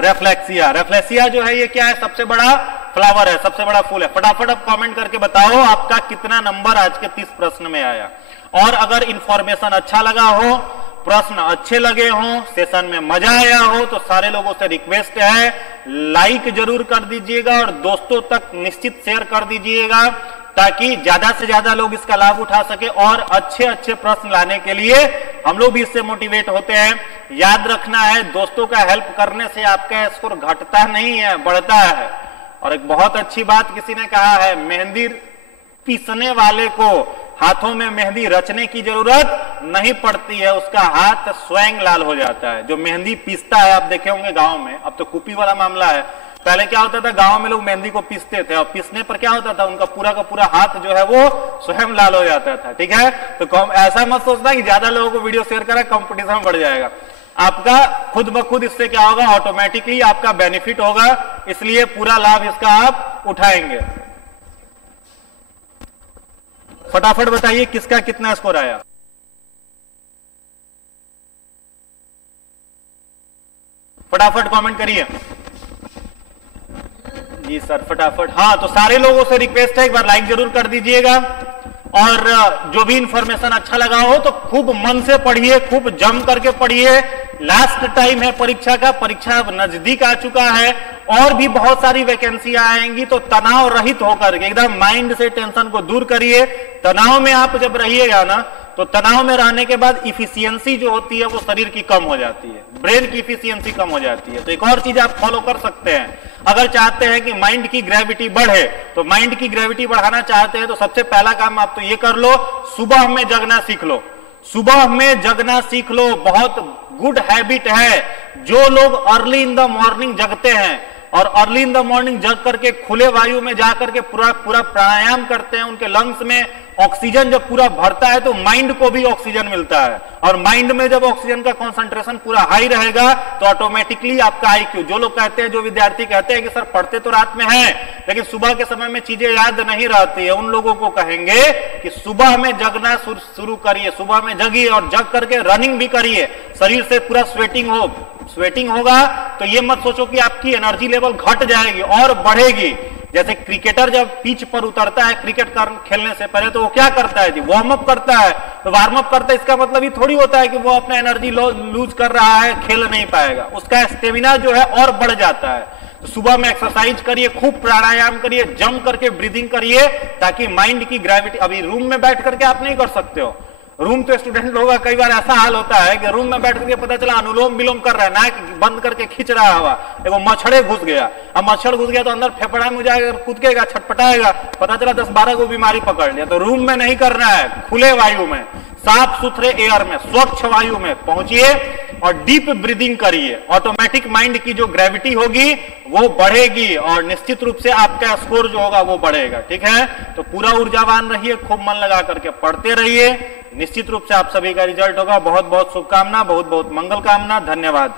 रेफ्लेक्सिया। रेफ्लेक्सिया जो है ये क्या है, सबसे बड़ा फ्लावर है, सबसे बड़ा फूल है। फटाफट अब कमेंट करके बताओ आपका कितना नंबर आज के 30 प्रश्न में आया। और अगर इंफॉर्मेशन अच्छा लगा हो, प्रश्न अच्छे लगे हो, सेशन में मजा आया हो, तो सारे लोगों से रिक्वेस्ट है लाइक जरूर कर दीजिएगा और दोस्तों तक निश्चित शेयर कर दीजिएगा, ताकि ज्यादा से ज्यादा लोग इसका लाभ उठा सके और अच्छे अच्छे प्रश्न लाने के लिए हम लोग भी इससे मोटिवेट होते हैं। याद रखना है, दोस्तों का हेल्प करने से आपका स्कोर घटता नहीं है, बढ़ता है। और एक बहुत अच्छी बात किसी ने कहा है, मेहंदी पीसने वाले को हाथों में मेहंदी रचने की जरूरत नहीं पड़ती है, उसका हाथ स्वयं लाल हो जाता है। जो मेहंदी पीसता है, आप देखे होंगे गांव में, अब तो कॉपी वाला मामला है, पहले क्या होता था, गांव में लोग मेहंदी को पीसते थे और पीसने पर क्या होता था, उनका पूरा का पूरा हाथ जो है वो स्वयं लाल हो जाता था, ठीक है। तो ऐसा मत सोचना कि ज्यादा लोगों को वीडियो शेयर करा कंपटीशन बढ़ जाएगा। आपका खुद ब खुद इससे क्या होगा, ऑटोमेटिकली आपका बेनिफिट होगा, इसलिए पूरा लाभ इसका आप उठाएंगे। फटाफट बताइए किसका कितना स्कोर आया। फटाफट कमेंट करिए जी सर, फटाफट। हाँ, तो सारे लोगों से रिक्वेस्ट है एक बार लाइक जरूर कर दीजिएगा और जो भी इंफॉर्मेशन अच्छा लगा हो तो खूब मन से पढ़िए, खूब जम करके पढ़िए। लास्ट टाइम है परीक्षा का, परीक्षा अब नजदीक आ चुका है और भी बहुत सारी वैकेंसियां आएंगी, तो तनाव रहित होकर के एकदम माइंड से टेंशन को दूर करिए। तनाव में आप जब रहिएगा ना, तो तनाव में रहने के बाद इफिशियंसी जो होती है वो शरीर की कम हो जाती है, ब्रेन की इफिशियंसी कम हो जाती है। तो एक और चीज आप फॉलो कर सकते हैं, अगर चाहते हैं कि माइंड की ग्रेविटी बढ़े, तो माइंड की ग्रेविटी बढ़ाना चाहते हैं तो सबसे पहला काम आप तो ये कर लो, सुबह में जगना सीख लो। सुबह में जगना सीख लो, बहुत गुड हैबिट है। जो लोग अर्ली इन द मॉर्निंग जगते हैं और अर्ली इन द मॉर्निंग जग करके खुले वायु में जाकर के पूरा प्राणायाम करते हैं, उनके लंग्स में ऑक्सीजन जब पूरा भरता है तो माइंड को भी ऑक्सीजन मिलता है, और माइंड में जब ऑक्सीजन का कंसंट्रेशन पूरा हाई रहेगा तो ऑटोमेटिकली आपका आईक्यू, जो लोग कहते हैं, जो विद्यार्थी कहते हैं कि सर पढ़ते तो रात में हैं लेकिन सुबह के समय में चीजें याद नहीं रहती है, उन लोगों को कहेंगे कि सुबह में जगना शुरू करिए। सुबह में जगिए और जग करके रनिंग भी करिए, शरीर से पूरा स्वेटिंग होगा। तो ये मत सोचो कि आपकी एनर्जी लेवल घट जाएगी और बढ़ेगी। जैसे क्रिकेटर जब पिच पर उतरता है क्रिकेट खेलने से पहले, तो वो क्या करता है जी, वार्म अप करता है। तो वार्म अप करता है, इसका मतलब ये थोड़ी होता है कि वो अपना एनर्जी लूज कर रहा है, खेल नहीं पाएगा, उसका स्टेमिना जो है और बढ़ जाता है। तो सुबह में एक्सरसाइज करिए, खूब प्राणायाम करिए, जम करके ब्रीदिंग करिए, ताकि माइंड की ग्रेविटी, अभी रूम में बैठ करके आप नहीं कर सकते हो, रूम तो स्टूडेंट लोगों का कई बार ऐसा हाल होता है कि रूम में बैठ करके पता चला अनुलोम विलोम कर रहा है, नाक बंद करके खींच रहा है हवा, एगो मच्छर घुस गया। अब मच्छर घुस गया तो अंदर फेफड़ा में जाएगा, कूदकेगा, छटपटाएगा, पता चला 10-12 को बीमारी पकड़ लिया। तो रूम में नहीं करना है, खुले वायु में, साफ सुथरे एयर में, स्वच्छ वायु में पहुंचिए और डीप ब्रीदिंग करिए। ऑटोमेटिक माइंड की जो ग्रेविटी होगी वो बढ़ेगी और निश्चित रूप से आपका स्कोर जो होगा वो बढ़ेगा। ठीक है, तो पूरा ऊर्जावान रहिए, खूब मन लगा करके पढ़ते रहिए, निश्चित रूप से आप सभी का रिजल्ट होगा। बहुत बहुत शुभकामना, बहुत बहुत मंगल कामना, धन्यवाद।